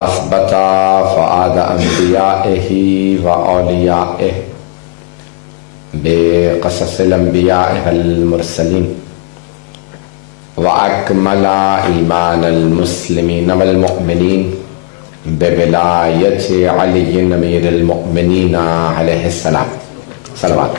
أثبت فؤاد أنبيائه وأوليائه بقصص الأنبياء والمرسلين وأكمل إيمان المسلمين والمؤمنين بولاية علي أمير المؤمنين عليه السلام. صلوات.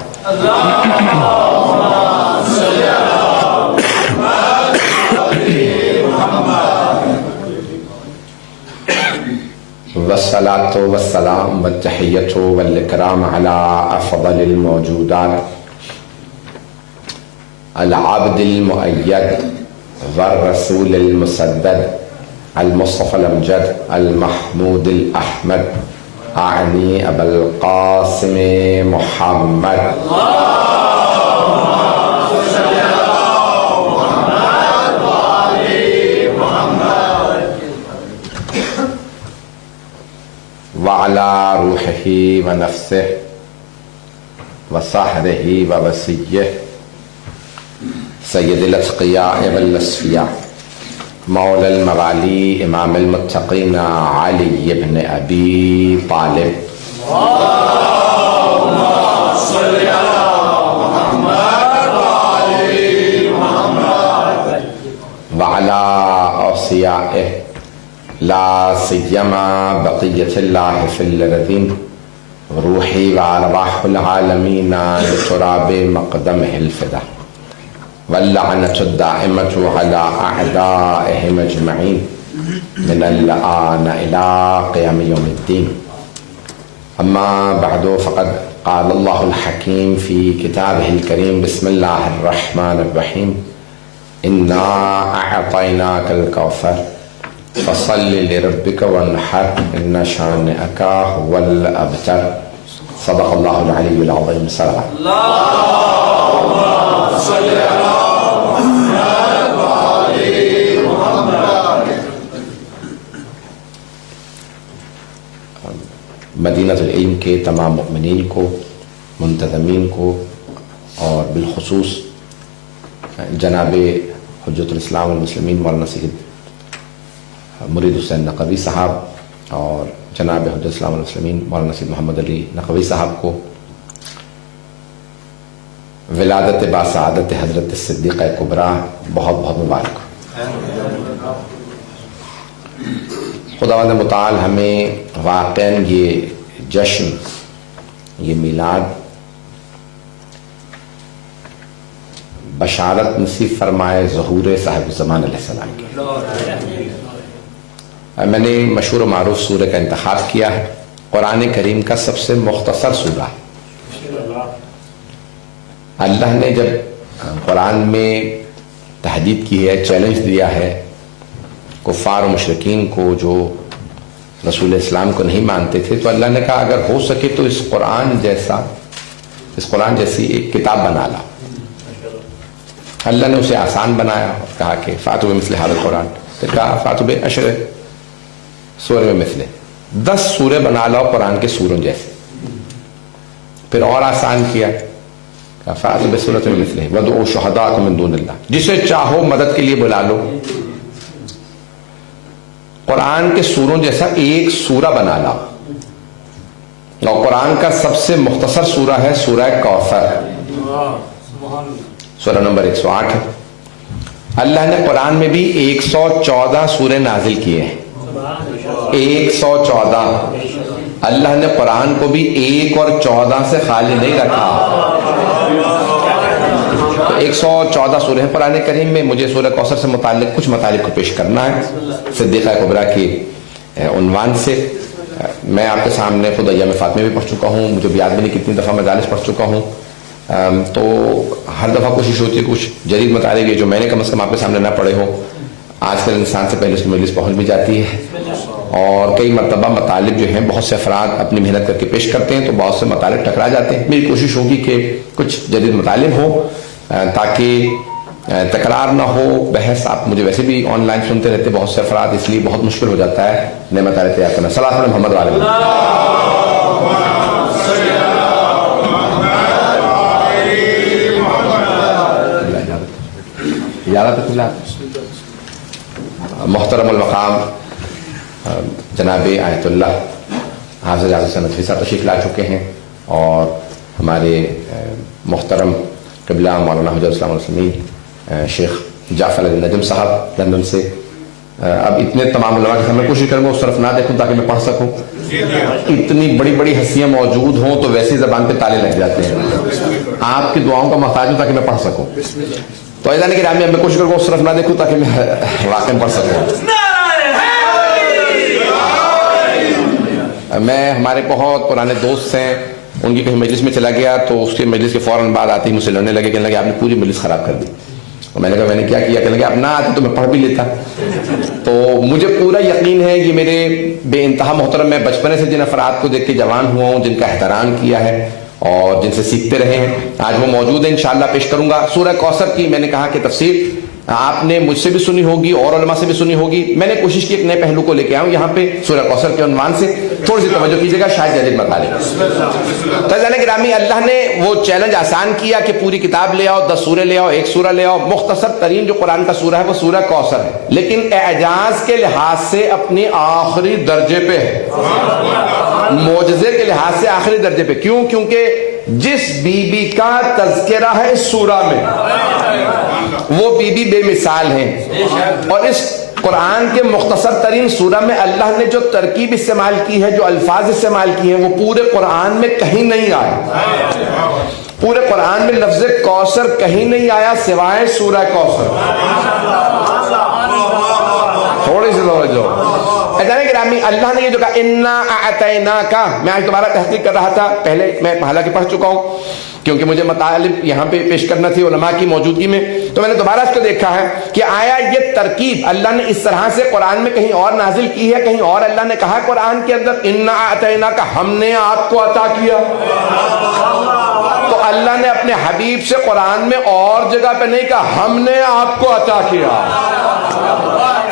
والصلاة والسلام والتحية والإكرام على أفضل الموجودات العبد المؤيد والرسول المسدد المصطفى الأمجد المحمود الأحمد أعني أبا القاسم محمد وعلى روحه ونفسه وصهره ووصيه سيد الأتقياء والأصفياء مولى الموالي إمام المتقين علي بن أبي طالب. اللهم صل على محمد وعلى محمد وعلى أوصيائه لا سيما بقية الله في الذين روحي وأرواح العالمين لتراب مقدمه الفدا واللعنة الدائمة على أعدائهم أجمعين من الآن إلى قيام يوم الدين. أما بعد فقد قال الله الحكيم في كتابه الكريم بسم الله الرحمن الرحيم إنا أعطيناك الكوثر فصل لربك وانحر إن شانئك هو الأبتر. صدق الله العلي العظيم. صلوات. اللهم صل على محمد وعلى محمد. مدینہ العلم کے تمام مؤمنین کو، منتظمین کو اور بالخصوص جناب حجت الاسلام والمسلمین مولانا سید مرید حسین نقوی صاحب اور جناب حجت الاسلام والمسلمین مولانا سید محمد علی نقوی صاحب کو ولادت باسعادت حضرت صدیقہ کبریٰ بہت بہت مبارک. خداوند متعال ہمیں واقعاً یہ جشن، یہ میلاد بشارت نصیب فرمائے ظہور صاحب زمان علیہ السلام کی. میں نے مشہور و معروف سورہ کا انتخاب کیا ہے، قرآن کریم کا سب سے مختصر سورہ. اللہ نے جب قرآن میں تحدید کی ہے، چیلنج دیا ہے کفار و مشرکین کو جو رسول اسلام کو نہیں مانتے تھے، تو اللہ نے کہا اگر ہو سکے تو اس قرآن جیسی ایک کتاب بنا لا. اللہ نے اسے آسان بنایا اور کہا کہ فاتوا بمثل ھذا القرآن، پھر کہا فاتوا بعشر سورہ میں مثلے، 10 سورے بنا لاؤ قرآن کے سوروں جیسے. پھر اور آسان کیا، فَأْتُوا بِسُورَةٍ مِثْلِهِ وَادْعُوا شُهَدَاءَكُم مِّن دُونِ اللَّهِ، جسے چاہو مدد کے لیے بلا لو. قرآن کے سوروں جیسا ایک سورہ بنا لا. اور قرآن کا سب سے مختصر سورہ ہے سورہ کوثر، سورہ نمبر 108 ہے. اللہ نے قرآن میں بھی 114 سورے نازل کیے ہیں. 114. اللہ نے قرآن کو بھی 1 اور 14 سے خالی نہیں رکھا. 114 سورے ہیں قرآن کریم میں. مجھے سورہ کوثر سے متعلق کچھ مطالب کو پیش کرنا ہے صدیقہ کبریٰ کی عنوان سے. میں آپ کے سامنے خود ایام فاطمہ بھی پڑھ چکا ہوں، مجھے یاد بھی نہیں کتنی دفعہ مجالس پڑھ چکا ہوں. تو ہر دفعہ کوشش ہوتی ہے کچھ جدید مطالب یہ جو میں نے کم از کم آپ کے سامنے نہ پڑھے ہو. آج کل انسان سے پہلے اس کی مجلس پہنچ بھی جاتی ہے، اور کئی مرتبہ مطالب جو ہیں بہت سے افراد اپنی محنت کر کے پیش کرتے ہیں تو بہت سے مطالب ٹکرا جاتے ہیں. میری کوشش ہوگی کہ کچھ جدید مطالب ہو تاکہ تکرار نہ ہو. بحث آپ مجھے ویسے بھی آن لائن سنتے رہتے بہت سے افراد، اس لیے بہت مشکل ہو جاتا ہے نئے مطالب تیار کرنا. صلی اللہ علیہ محمد وعلیہ محترم المقام جناب آیت اللہ حافظ اعظم ندوی صاحب تشریف لا چکے ہیں، اور ہمارے محترم قبلہ مولانا حجت الاسلام والمسلمین شیخ جعفر علی نجم صاحب لندن سے۔ اب اتنے تمام علماء کے سامنے کوشش کروں گا اس طرف نہ دیکھوں تاکہ میں پڑھ سکوں۔ اتنی بڑی بڑی ہستیاں موجود ہوں تو ویسی زبان پہ تالے لگ جاتے ہیں، آپ کی دعاؤں کا محتاج ہوں تاکہ میں پڑھ سکوں۔ تو ایسا نہیں کہ میں کوشش کروں گا اس طرف نہ دیکھوں تاکہ میں واقعی پڑھ سکوں۔ میں ہمارے بہت پرانے دوست ہیں، ان کی کہیں مجلس میں چلا گیا تو اس کے مجلس کے فوراً بعد آتے ہی مجھ سے لڑنے لگے، کہنے لگے آپ نے پوری مجلس خراب کر دی۔ اور میں نے کہا میں نے کیا کیا؟ کہنے لگے آپ نہ آتے تو میں پڑھ بھی لیتا۔ تو مجھے پورا یقین ہے کہ میرے بے انتہا محترم، میں بچپنے سے جن افراد کو دیکھ کے جوان ہوا ہوں، جن کا احترام کیا ہے اور جن سے سیکھتے رہے ہیں، آج وہ موجود ہیں، انشاءاللہ پیش کروں گا۔ سورہ کوثر کی میں نے کہا کہ تفسیر آپ نے مجھ سے بھی سنی ہوگی اور علماء سے بھی سنی ہوگی، میں نے کوشش کی ایک نئے پہلو کو لے کے آؤں یہاں پہ سورہ کوثر کے عنوان سے، تھوڑی سی توجہ کیجیے گا، شاید جدید مطالعے۔ فیضان گرامی، اللہ نے وہ چیلنج آسان کیا کہ پوری کتاب لے آؤ، 10 سورے لے آؤ، ایک سورہ لے آؤ۔ مختصر ترین جو قرآن کا سورہ ہے وہ سورہ کوثر ہے، لیکن اعجاز کے لحاظ سے اپنی آخری درجے پہ ہے، معجزے کے لحاظ سے آخری درجے پہ۔ کیوں؟ کیونکہ جس بی بی کا تذکرہ ہے اس سورہ میں وہ بی بی بے مثال ہیں، اور اس قرآن کے مختصر ترین سورہ میں اللہ نے جو ترکیب استعمال کی ہے، جو الفاظ استعمال کیے ہیں، وہ پورے قرآن میں کہیں نہیں آئے۔ پورے قرآن میں لفظ کوثر کہیں نہیں آیا سوائے سورہ کوثر۔ تھوڑی سی توجہ۔ گرامی، اللہ نے یہ جو کہا انا اعطیناکا، میں آج دوبارہ تحقیق کر رہا تھا، پہلے میں حالانکہ پڑھ چکا ہوں کیونکہ مجھے مطالب یہاں پہ پیش کرنا تھی علماء کی موجودگی میں، تو میں نے دوبارہ اس کو دیکھا ہے کہ آیا یہ ترکیب اللہ نے اس طرح سے قرآن میں کہیں اور نازل کی ہے، کہیں اور اللہ نے کہا قرآن کے اندر انا اعطیناکا، ہم نے آپ کو عطا کیا۔ تو اللہ نے اپنے حبیب سے قرآن میں اور جگہ پہ نہیں کہا ہم نے آپ کو عطا کیا۔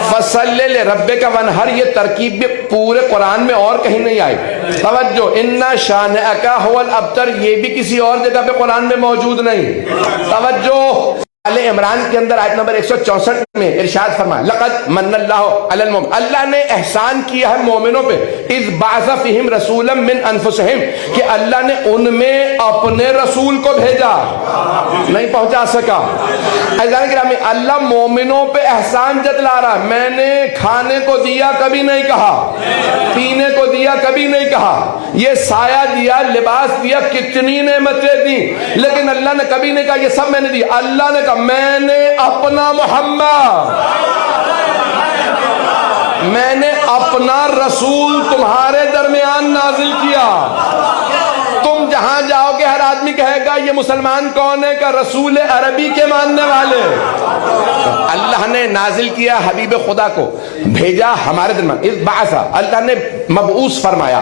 فَصَلِّ لِرَبِّكَ وَانْحَرْ، یہ ترکیب بھی پورے قرآن میں اور کہیں نہیں آئی۔ توجہ، اِنَّ شَانِئَكَ هُوَ الْأَبْتَرُ، یہ بھی کسی اور جگہ پہ قرآن میں موجود نہیں۔ توجہ، آل عمران کے اندر آیت نمبر 164 میں ارشاد فرمایا لقد من اللہ علی المؤمنین، اللہ نے احسان کیا ہے مومنوں پہ، اذ بعث فیہم رسولا من انفسہم، کہ اللہ نے ان میں اپنے رسول کو بھیجا، نہیں پہنچا سکا۔ عزیزان گرامی، اللہ مومنوں پہ احسان جتلا رہا ہے، میں نے کھانے کو دیا کبھی نہیں کہا، پینے کو دیا کبھی نہیں کہا، یہ سایہ دیا، لباس دیا، کتنی نعمتیں دی، لیکن اللہ نے کبھی نہیں کہا یہ سب میں نے دی۔ اللہ نے کہا میں نے اپنا محمد، میں نے اپنا رسول تمہارے درمیان نازل کیا۔ تم جہاں جاؤ گے ہر آدمی کہے گا یہ مسلمان کون ہے؟ کہ رسول عربی کے ماننے والے۔ اللہ نے نازل کیا حبیب خدا کو، بھیجا ہمارے درمیان، اس بعثا، اللہ نے مبعوث فرمایا۔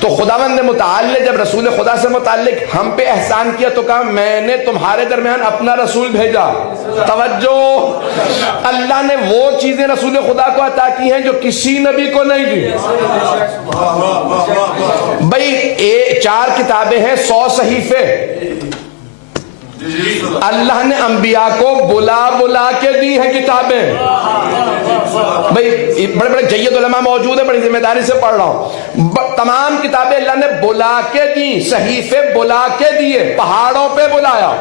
تو خداوند نے متعال نے جب رسول خدا سے متعلق ہم پہ احسان کیا تو کہا میں نے تمہارے درمیان اپنا رسول بھیجا۔ توجہ، اللہ نے وہ چیزیں رسول خدا کو عطا کی ہیں جو کسی نبی کو نہیں دی۔ بھئی 4 کتابیں ہیں، 100 صحیفے، اللہ نے انبیاء کو بلا بلا کے دی ہیں کتابیں۔ بھئی بڑے بڑے جید علماء موجود ہیں، بڑی ذمہ داری سے پڑھ رہا ہوں، تمام کتابیں اللہ نے بلا کے دی، صحیفے بلا کے دیے، پہاڑوں پہ بلایا۔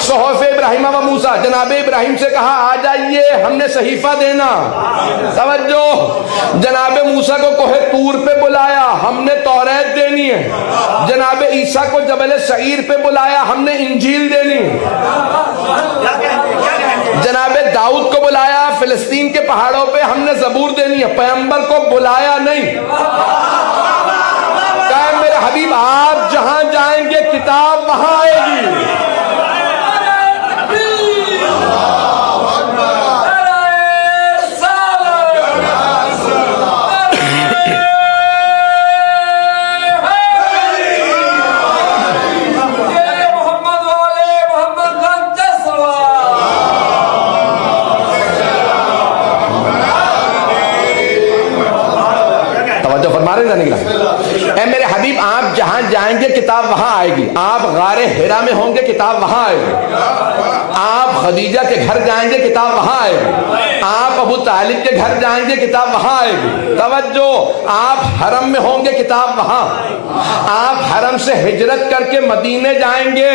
صحف ابراہیم و موسیٰ، جناب ابراہیم سے کہا آ جائیے ہم نے صحیفہ دینا۔ توجہ، جناب موسیٰ کو کوہ طور پہ بلایا، ہم نے توریت دینی ہے۔ جناب عیسیٰ کو جبل سعیر پہ بلایا، ہم نے انجیل دینی ہے۔ جناب داؤد کو بلایا فلسطین کے پہاڑوں پہ، ہم نے زبور دینی ہے۔ پیغمبر کو بلایا نہیں، کہا میرے حبیب آپ جہاں جائیں گے کتاب وہاں آئے گی۔ اے میرے حبیب آپ جہاں جائیں گے کتاب وہاں آئے گی، آپ غار حرا میں ہوں گے کتاب وہاں آئے گی، آپ خدیجہ کے گھر جائیں گے کتاب وہاں آئے گی، آپ ابو طالب کے گھر جائیں گے کتاب وہاں آئے گی۔ توجہ، آپ حرم میں ہوں گے کتاب وہاں، آپ حرم سے ہجرت کر کے مدینے جائیں گے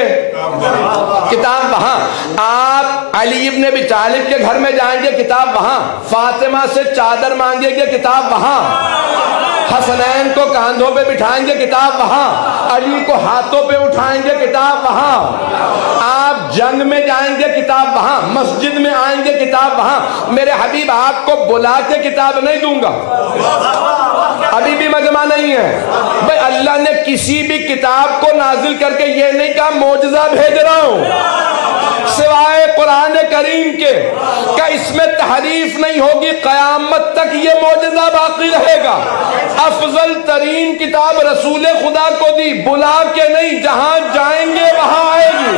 کتاب وہاں، آپ علی ابن ابی طالب کے گھر میں جائیں گے کتاب وہاں، فاطمہ سے چادر مانگیں گے کتاب وہاں، حسنین کو کاندھوں پہ بٹھائیں گے کتاب وہاں، علی کو ہاتھوں پہ اٹھائیں گے کتاب وہاں، آپ جنگ میں جائیں گے کتاب وہاں، مسجد میں آئیں گے کتاب وہاں۔ میرے حبیب آپ کو بلا کے کتاب نہیں دوں گا، ابھی بھی مجمع نہیں ہے بھئی۔ اللہ نے کسی بھی کتاب کو نازل کر کے یہ نہیں کہا معجزہ بھیج رہا ہوں سوائے قرآن کریم کے، کہ اس میں تحریف نہیں ہوگی، قیامت تک یہ معجزہ باقی رہے گا۔ افضل ترین کتاب رسول خدا کو دی، بلا کے نہیں، جہاں جائیں گے وہاں آئے گی۔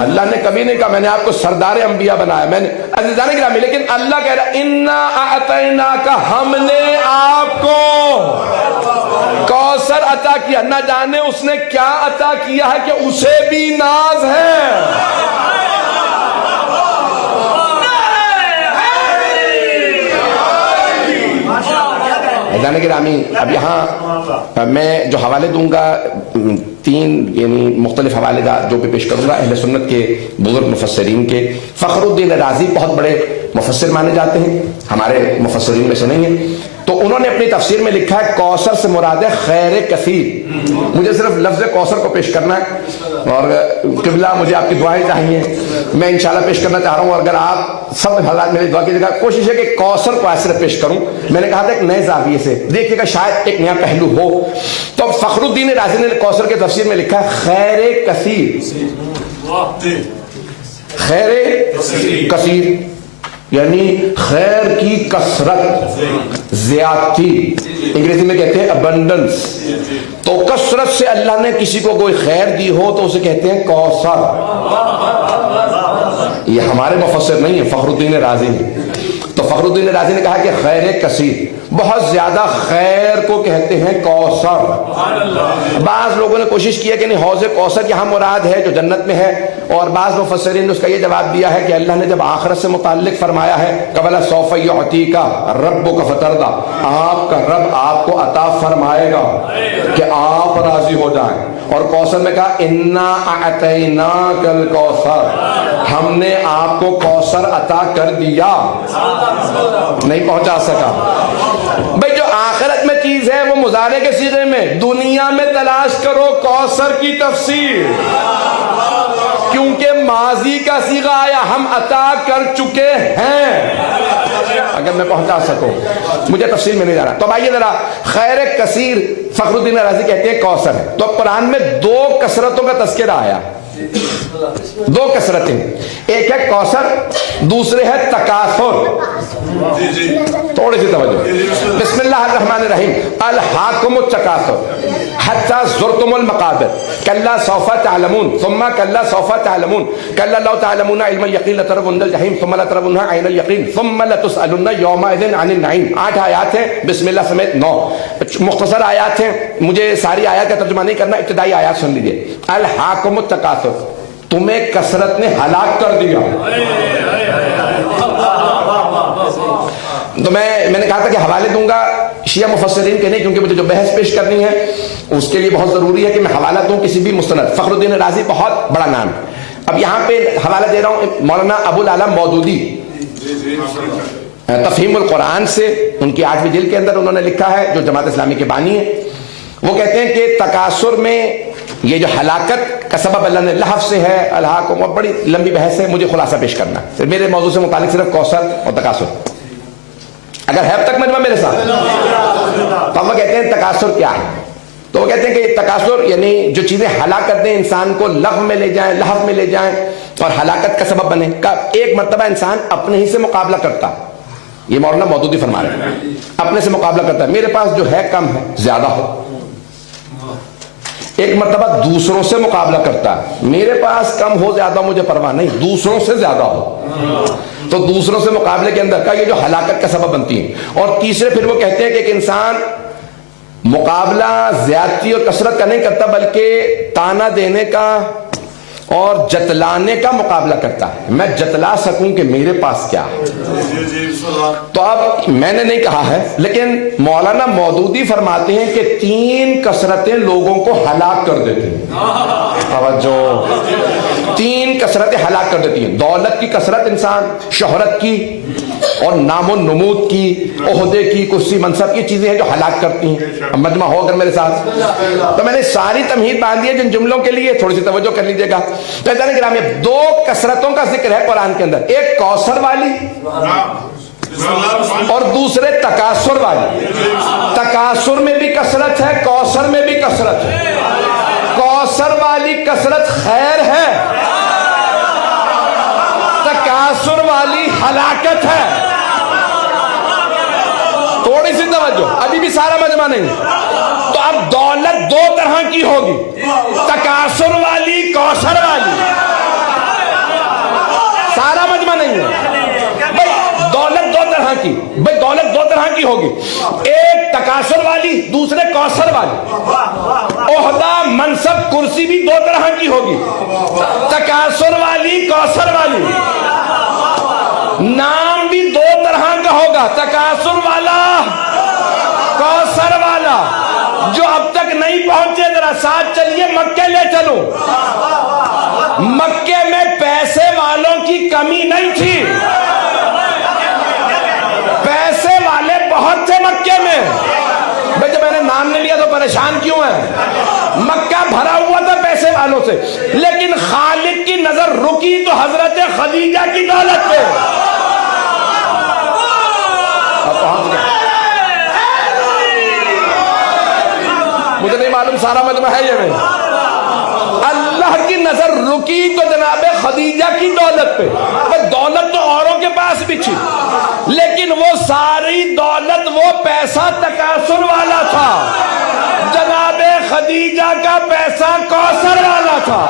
اللہ نے کبھی نہیں کہا میں نے آپ کو سردار انبیاء بنایا، میں نے عزیزان گرامی، لیکن اللہ کہہ رہا انا اعطیناک، ہم نے آپ کو کوثر عطا کیا۔ نہ جانے اس نے کیا عطا کیا ہے کہ اسے بھی ناز ہے۔ عزیزان گرامی، اب یہاں میں جو حوالے دوں گا، تین یعنی مختلف حوالے جو بھی پیش کروں گا اہل سنت کے بزرگ مفسرین کے۔ فخر الدین رازی بہت بڑے مفسر مانے جاتے ہیں، ہمارے مفسرین میں سے نہیں ہیں، تو انہوں نے اپنی تفسیر میں لکھا ہے کوثر سے مراد ہے خیر کثیر۔ مجھے صرف لفظ کوثر کو پیش کرنا ہے، اور قبلہ مجھے آپ کی دعائیں چاہیے، میں انشاءاللہ پیش کرنا چاہ رہا ہوں۔ اگر آپ سب حضرات میری دعا کیجیے گا، کوشش ہے کہ کوثر کو ایسے پیش کروں۔ میں نے کہا تھا ایک نئے زاویے سے دیکھیے گا، شاید ایک نیا پہلو ہو۔ تو فخر الدین رازی نے کوثر کے تفسیر میں لکھا ہے خیر کثیر، خیر کثیر یعنی خیر کی کثرت، زیادتی، انگریزی میں کہتے ہیں ابنڈنس۔ تو کثرت سے اللہ نے کسی کو کوئی خیر دی ہو تو اسے کہتے ہیں کوثر۔ یہ ہمارے مفسر نہیں ہے، فخر الدین رازی نے۔ تو فخر الدین رازی نے کہا کہ خیر کثیر، بہت زیادہ خیر کو کہتے ہیں کوثر۔ بعض لوگوں نے کوشش کی ہے کہ نہیں، حوض کوثر یہاں مراد ہے جو جنت میں ہے، اور بعض مفسرین نے اس کا یہ جواب دیا ہے کہ اللہ نے جب آخرت سے متعلق فرمایا ہے قَوَلَ سَوْفَ يُعْطِيكَ رَبُّكَ فَتَرْضَى، آپ کا رب آپ کو عطا فرمائے گا کہ آپ راضی ہو جائیں۔ اور کوثر میں کہا اِنَّا أَعْطَيْنَاكَ الْكَوْثَرَ، ہم نے آپ کو کوثر عطا کر دیا۔ نہیں پہنچا سکا بھئی، جو آخرت میں چیز ہے وہ مضارع کے صیغے میں، دنیا میں تلاش کرو کوثر کی تفسیر، کیونکہ ماضی کا صیغہ آیا، ہم عطا کر چکے ہیں۔ اگر میں پہنچا سکوں، مجھے تفصیل میں نہیں جانا۔ تو آئیے ذرا، خیر کثیر فخر الدین رازی کہتے ہیں کوثر ہے۔ تو قرآن میں دو کثرتوں کا تذکرہ آیا، دو کثرتیں، ایک ہے کوثر، دوسرے ہے تکاثر۔ تھوڑی سی توجہ، بسم اللہ الرحمن الرحیم، الہاکم التکاثر حتی زرتم المقابر کلا سوف تعلمون ثم کلا سوف تعلمون کلا لو تعلمون علم الیقین لترون الجحیم ثم لترونها عین الیقین ثم لتسألن یومئذ عن النعیم۔ 8 آیات ہیں، بسم اللہ سمیت 9 مختصر آیات ہیں، مجھے ساری آیات کا ترجمہ نہیں کرنا، ابتدائی آیات سن لیجئے۔ الہاکم التکاثر، تمہیں کثرت نے ہلاک کر دیا۔ تو میں نے کہا تھا کہ حوالے دوں گا شیعہ مفسرین کے نہیں، کیونکہ مجھے جو بحث پیش کرنی ہے اس کے لیے بہت ضروری ہے کہ میں حوالہ دوں کسی بھی مستند۔ فخر الدین رازی بہت بڑا نام ہے۔ اب یہاں پہ حوالہ دے رہا ہوں مولانا ابو العلا مودودی، تفہیم القرآن سے، ان کی 8ویں جلد کے اندر انہوں نے لکھا ہے، جو جماعت اسلامی کے بانی ہیں۔ وہ کہتے ہیں کہ تکاثر میں یہ جو ہلاکت کا سبب اللہ نے لحظ سے ہے، الہاکم، اور بڑی لمبی بحث ہے، مجھے خلاصہ پیش کرنا ہے میرے موضوع سے متعلق صرف کوثر اور تکاثر۔ اگر ہے اب تک مجمع میرے ساتھ، تو ہم کہتے ہیں تکاثر کیا ہے؟ تو وہ کہتے ہیں کہ تکاثر یعنی جو چیزیں ہلاک کر دیں، انسان کو لغو میں لے جائیں، لہو میں لے جائیں اور ہلاکت کا سبب بنے۔ ایک مرتبہ انسان اپنے ہی سے مقابلہ کرتا، یہ مولانا مودودی فرما رہے ہیں، اپنے سے مقابلہ کرتا ہے، میرے پاس جو ہے کم ہے زیادہ ہو۔ ایک مرتبہ دوسروں سے مقابلہ کرتا ہے، میرے پاس کم ہو زیادہ مجھے پرواہ نہیں، دوسروں سے زیادہ ہو۔ تو دوسروں سے مقابلے کے اندر کا یہ جو ہلاکت کا سبب بنتی ہے۔ اور تیسرے پھر وہ کہتے ہیں کہ ایک انسان مقابلہ زیادتی اور کثرت کا نہیں کرتا، بلکہ تانا دینے کا اور جتلانے کا مقابلہ کرتا ہے، میں جتلا سکوں کہ میرے پاس کیا ہے۔ تو اب میں نے نہیں کہا ہے، لیکن مولانا مودودی فرماتے ہیں کہ 3 کثرتیں لوگوں کو ہلاک کر دیتی ہیں۔ توجہ، 3 کثرتیں ہلاک کر دیتی ہیں۔ دولت کی کثرت، انسان شہرت کی اور نام و نمود کی، عہدے کی، کرسی منصب کی چیزیں ہیں جو ہلاک کرتی ہیں۔ اب مجمع ہو اگر میرے ساتھ، تو میں نے ساری تمہید باندھی ہے جن جملوں کے لیے، تھوڑی سی توجہ کر لیجیے گا۔ تو گرامی 2 کثرتوں کا ذکر ہے قرآن کے اندر، ایک کوثر والی اور دوسرے تکاثر والی۔ تکاثر میں بھی کثرت ہے، کوثر میں بھی کثرت ہے۔ کوثر والی کثرت خیر ہے، تکاثر والی ہلاکت ہے۔ تھوڑی سی توجہ، ابھی بھی سارا مجمع نہیں۔ تو اب دولت 2 طرح کی ہوگی، تکاثر والی، کوثر والی۔ سارا مجمع نہیں ہے بھائی، دولت 2 طرح کی، بھائی دولت 2 طرح کی ہوگی، ایک تکاثر والی، دوسرے کوثر والی۔ عہدہ، منصب، کرسی بھی 2 طرح کی ہوگی، تکاثر والی، کوثر والی۔ نام بھی 2 طرح کا ہوگا، تکاثر والا، کوثر والا۔ جو اب تک نہیں پہنچے ذرا ساتھ چلیے، مکے لے چلو۔ مکے میں پیسے والوں کی کمی نہیں تھی، پیسے والے بہت تھے مکے میں۔ بھائی جب میں نے نام نہیں لیا تو پریشان کیوں ہے؟ مکہ بھرا ہوا تھا پیسے والوں سے، لیکن خالق کی نظر رکی تو حضرت خدیجہ کی دولت پہ۔ مجھے نہیں معلوم سارا مجمع ہے یہ نہیں۔ اللہ کی نظر رکی تو جناب خدیجہ کی دولت پہ۔ دولت تو اوروں کے پاس بھی تھی، لیکن وہ ساری دولت، وہ پیسہ تکاثر والا تھا، جناب خدیجہ کا پیسہ کوثر والا تھا۔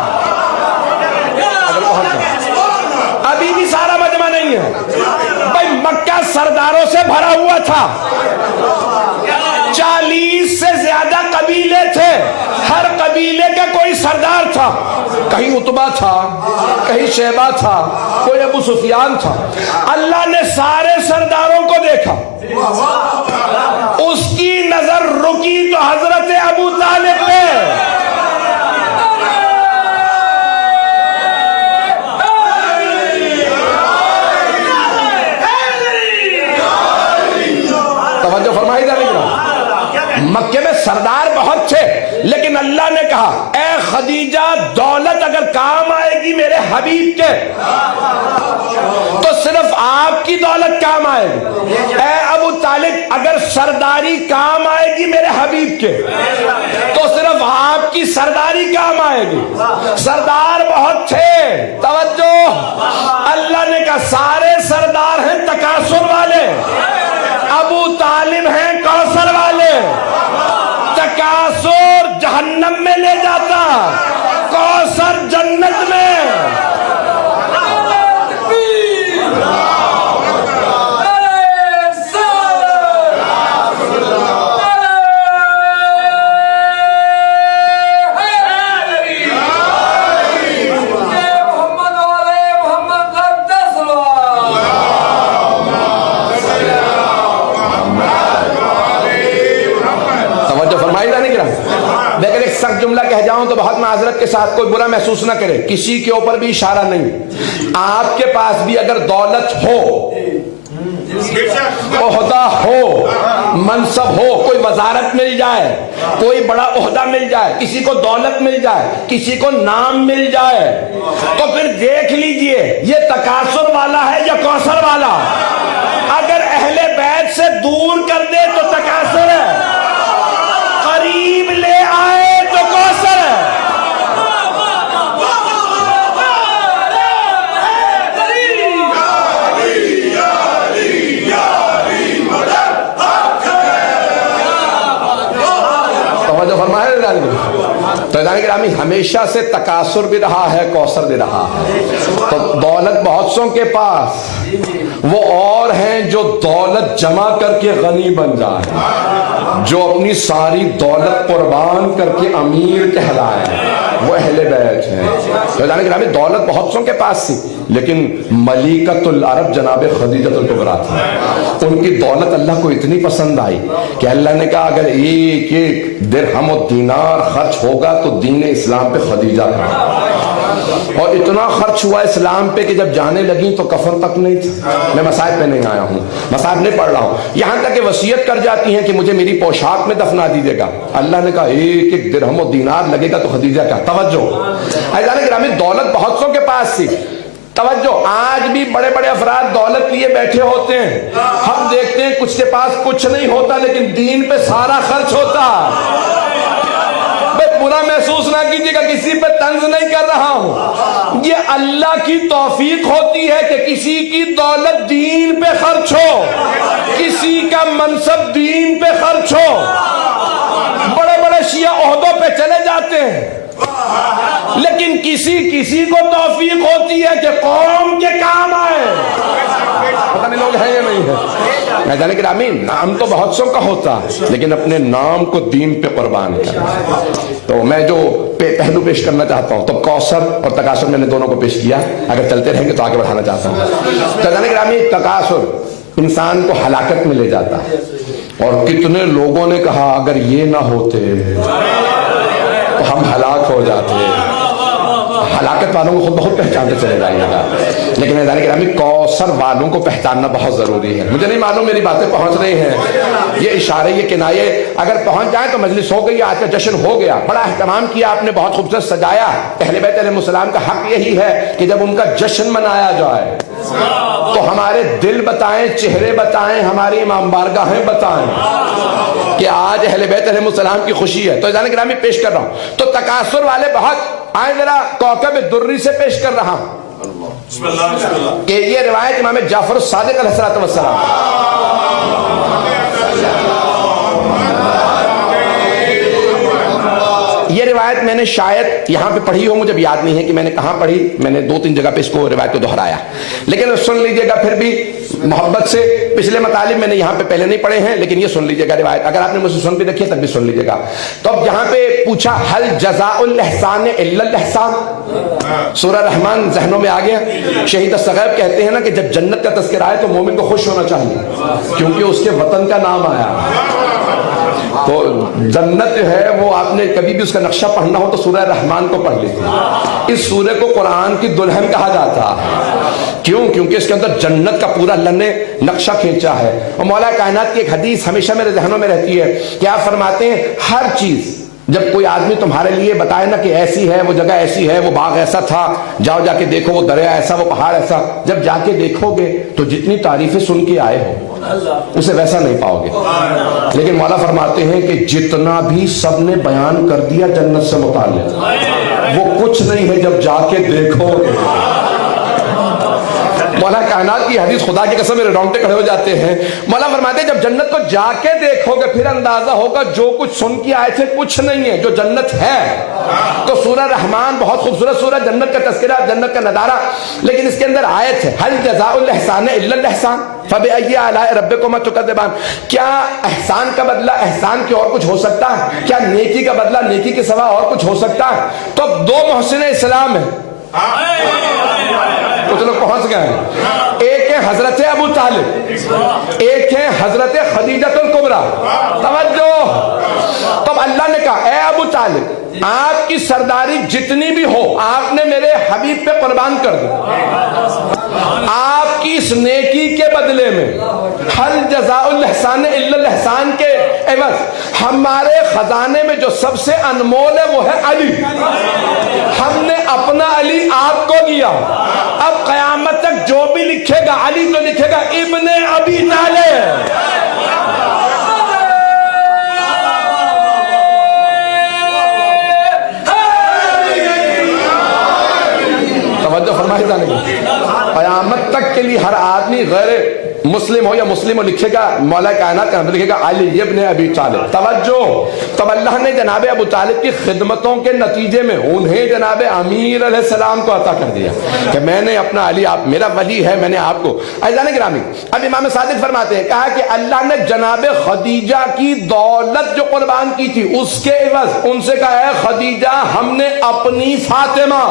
ابھی بھی سارا مجمع نہیں ہے بھائی، مکہ سرداروں سے بھرا ہوا تھا، 40 سے زیادہ قبیلے تھے، ہر قبیلے کا کوئی سردار تھا، کہیں عتبہ تھا، کہیں شیبہ تھا، کوئی ابو سفیان تھا۔ اللہ نے سارے سرداروں کو دیکھا، اس کی نظر رکی تو حضرت ابو طالب پہ۔ توجہ فرمائی جائے گا، مکے میں سردار بہت تھے، لیکن اللہ نے کہا اے خدیجہ، دولت اگر کام آئے گی میرے حبیب کے تو صرف آپ کی دولت کام آئے گی۔ اے ابو طالب، اگر سرداری کام آئے گی میرے حبیب کے تو صرف آپ کی سرداری کام آئے گی۔ سردار بہت تھے، توجہ، اللہ نے کہا سارے سردار ہیں تکاثر والے، ابو طالب ہیں کوثر والے۔ تکاثر جہنم میں لے جاتا، کوثر جنت میں۔ لیکن ایک سخت جملہ کہہ جاؤں تو بہت معذرت کے ساتھ، کوئی برا محسوس نہ کرے، کسی کے اوپر بھی اشارہ نہیں۔ آپ کے پاس بھی اگر دولت ہو، عہدہ ہو، منصب ہو، کوئی وزارت مل جائے، کوئی بڑا عہدہ مل جائے، کسی کو دولت مل جائے، کسی کو نام مل جائے، تو پھر دیکھ لیجئے یہ تکاثر والا ہے یا کوثر والا۔ اگر اہل بیت سے دور کر دے تو تکاثر ہے، قریب لے آئے تو کوثر ہے۔ توجہ فرمائے تو گرامی، ہمیشہ سے تکاثر بھی رہا ہے، کوثر بھی رہا ہے۔ تو دولت بہت سوں کے پاس، وہ اور ہیں جو دولت جمع کر کے غنی بن جائیں، جو اپنی ساری دولت قربان کر کے امیر کہلائیں، وہ اہل بیت ہیں۔ تو جانے گرامی دولت بہت سوں کے پاس تھی، لیکن ملیکۃ العرب جناب خدیجہ الکبریٰ تھی۔ ان کی دولت اللہ کو اتنی پسند آئی کہ اللہ نے کہا اگر ایک ایک درہم و دینار خرچ ہوگا تو دین اسلام پہ خدیجہ کا، اور اتنا خرچ ہوا اسلام پہ کہ جب جانے لگیں تو کفن تک نہیں تھا۔ میں مصائب پہ نہیں آیا ہوں، مصائب نہیں پڑھ رہا ہوں، یہاں تک کہ وصیت کر جاتی ہیں کہ مجھے میری پوشاک میں دفنا دیجیے گا۔ اللہ نے کہا ایک ایک درہم و دینار لگے گا تو خدیجہ کا۔ توجہ عزیزان گرامی، دولت بہت سوں کے پاس تھی۔ توجہ، آج بھی بڑے بڑے افراد دولت لیے بیٹھے ہوتے ہیں، ہم دیکھتے ہیں کچھ کے پاس کچھ نہیں ہوتا لیکن دین پہ سارا خرچ ہوتا۔ برا محسوس نہ کیجیے گا، کسی پہ طنز نہیں کر رہا ہوں، یہ اللہ کی توفیق ہوتی ہے کہ کسی کی دولت دین پہ خرچ ہو، کسی کا منصب دین پہ خرچ ہو۔ بڑے بڑے شیعہ عہدوں پہ چلے جاتے ہیں، لیکن کسی کو توفیق ہوتی ہے کہ قوم کے کام آئے۔ پتہ نہیں لوگ ہیں یا نہیں ہے۔ میں جانے کہ آمین، نام تو بہت سو کا ہوتا لیکن اپنے نام کو دین پہ قربان کرنا۔ تو میں جو پہلو پیش کرنا چاہتا ہوں، تو کوثر اور تکاثر میں نے دونوں کو پیش کیا، اگر چلتے رہیں گے تو آگے بڑھانا چاہتا ہوں۔ تو جانے کہ آمین، تکاثر انسان کو ہلاکت میں لے جاتا ہے، اور کتنے لوگوں نے کہا اگر یہ نہ ہوتے تو ہم ہلاک ہو جاتے۔ ہلاکت والوں کو خود بہت پہچانتے چلے جائیں گا، لیکن ادارے گرامی کوثر والوں کو پہچاننا بہت ضروری ہے۔ مجھے نہیں معلوم میری باتیں پہنچ رہی ہیں، یہ اشارے یہ کنایے اگر پہنچ جائیں تو مجلس ہو گئی، آج کا جشن ہو گیا، بڑا اہتمام کیا آپ نے، بہت خوبصورت سجایا۔ اہل بیت علیہ السلام کا حق یہی ہے کہ جب ان کا جشن منایا جائے تو ہمارے دل بتائیں، چہرے بتائیں، ہماری امام بارگاہیں بتائیں کہ آج اہل بیت علیہ السلام کی خوشی ہے۔ تو اذان گرامی پیش کر رہا ہوں، تو تکاثر والے بہت آئیں، ذرا کوكب دری سے پیش کر رہا ہوں کہ یہ روایت امام جعفر الصادق علیہ السلام، یہ روایت میں نے شاید یہاں پہ پڑھی ہو، مجھے یاد نہیں ہے کہ میں نے کہاں پڑھی، میں نے 2-3 جگہ پہ اس کو روایت کو دہرایا، لیکن سن لیجئے گا پھر بھی محبت سے۔ پچھلے مطالب میں نے یہاں پہ پہلے نہیں پڑھے ہیں، لیکن یہ سن لیجئے گا روایت، اگر آپ نے مجھ سے سن بھی رکھی ہے تب بھی سن لیجئے گا۔ تو اب جہاں پہ پوچھا حل جزاء الاحسان الا الاحسان، سورہ رحمان ذہنوں میں آ گیا۔ شہید الصغیر کہتے ہیں نا کہ جب جنت کا تذکرہ آئے تو مومن کو خوش ہونا چاہیے، کیونکہ اس کے وطن کا نام آیا۔ تو جنت جو ہے وہ آپ نے کبھی بھی اس کا نقشہ پڑھنا ہو تو سورہ رحمان کو پڑھ لیجیے۔ اس سورہ کو قرآن کی دلہن کہا جاتا ہے، کیوں؟ کیونکہ اس کے اندر جنت کا پورا اللہ نے نقشہ کھینچا ہے۔ اور مولا کائنات کی ایک حدیث ہمیشہ میرے ذہنوں میں رہتی ہے کہ آپ فرماتے ہیں ہر چیز جب کوئی آدمی تمہارے لیے بتائے نا کہ ایسی ہے، وہ جگہ ایسی ہے، وہ باغ ایسا تھا، جاؤ جا کے دیکھو، وہ دریا ایسا، وہ پہاڑ ایسا، جب جا کے دیکھو گے تو جتنی تعریفیں سن کے آئے ہو اسے ویسا نہیں پاؤ گے۔ لیکن مولا فرماتے ہیں کہ جتنا بھی سب نے بیان کر دیا جنت سے متعلق، وہ کچھ نہیں ہے جب جا کے دیکھو گے۔ مولا کائنات کی حدیث، خدا کی قسم میرے رونگٹے کھڑے ہو جاتے ہیں۔ مولا فرماتے ہیں جب جنت کو جا کے دیکھو گے پھر اندازہ ہوگا جو کچھ سن کے آئے تھے کچھ نہیں ہے، جو جنت ہے۔ تو سورہ رحمان بہت خوبصورت سورہ، جنت کا تذکرہ، جنت کا نظارہ، لیکن اس کے اندر آیت ہے حل جزاء الاحسان الا الاحسان فبأي آلاء ربكما تكذبان، کیا احسان کا بدلہ احسان کے اور کچھ ہو سکتا ہے؟ کیا نیکی کا بدلہ نیکی کے سوا اور کچھ ہو سکتا ہے؟ تو اب 2 محسن اسلام ہیں، کچھ لوگ پہنچ گئے ہیں، ایک ہے حضرت ابو طالب، ایک ہے حضرت خدیجہ الکبریٰ۔ توجہ، تب اللہ نے کہا اے ابو طالب آپ کی سرداری جتنی بھی ہو آپ نے میرے حبیب پہ قربان کر دی، آپ کی اس نیکی کے بدلے میں حل جزاء الاحسان الا الاحسان کے عوض ہمارے خزانے میں جو سب سے انمول ہے وہ ہے علی، ہم نے اپنا علی آپ کو دیا۔ اب قیامت تک جو بھی لکھے گا علی تو لکھے گا ابن ابی طالب۔ توجہ فرمائے جانے گی، قیامت تک کے لیے ہر آدمی غیر مسلم ہو یا مسلم ہو لکھے گا مولا کائنات کا لکھے گا علی ابن ابی طالب. توجہ. تب اللہ نے جناب ابو طالب کی خدمتوں کے نتیجے میں انہیں جناب امیر علیہ السلام کو عطا کر دیا کہ میں نے اپنا علی, آپ میرا ولی ہے, میں نے آپ کو. عزیزان گرامی, اب امام صادق فرماتے ہیں کہا کہ اللہ نے جناب خدیجہ کی دولت جو قربان کی تھی اس کے عوض ان سے کہا ہے خدیجہ ہم نے اپنی فاطمہ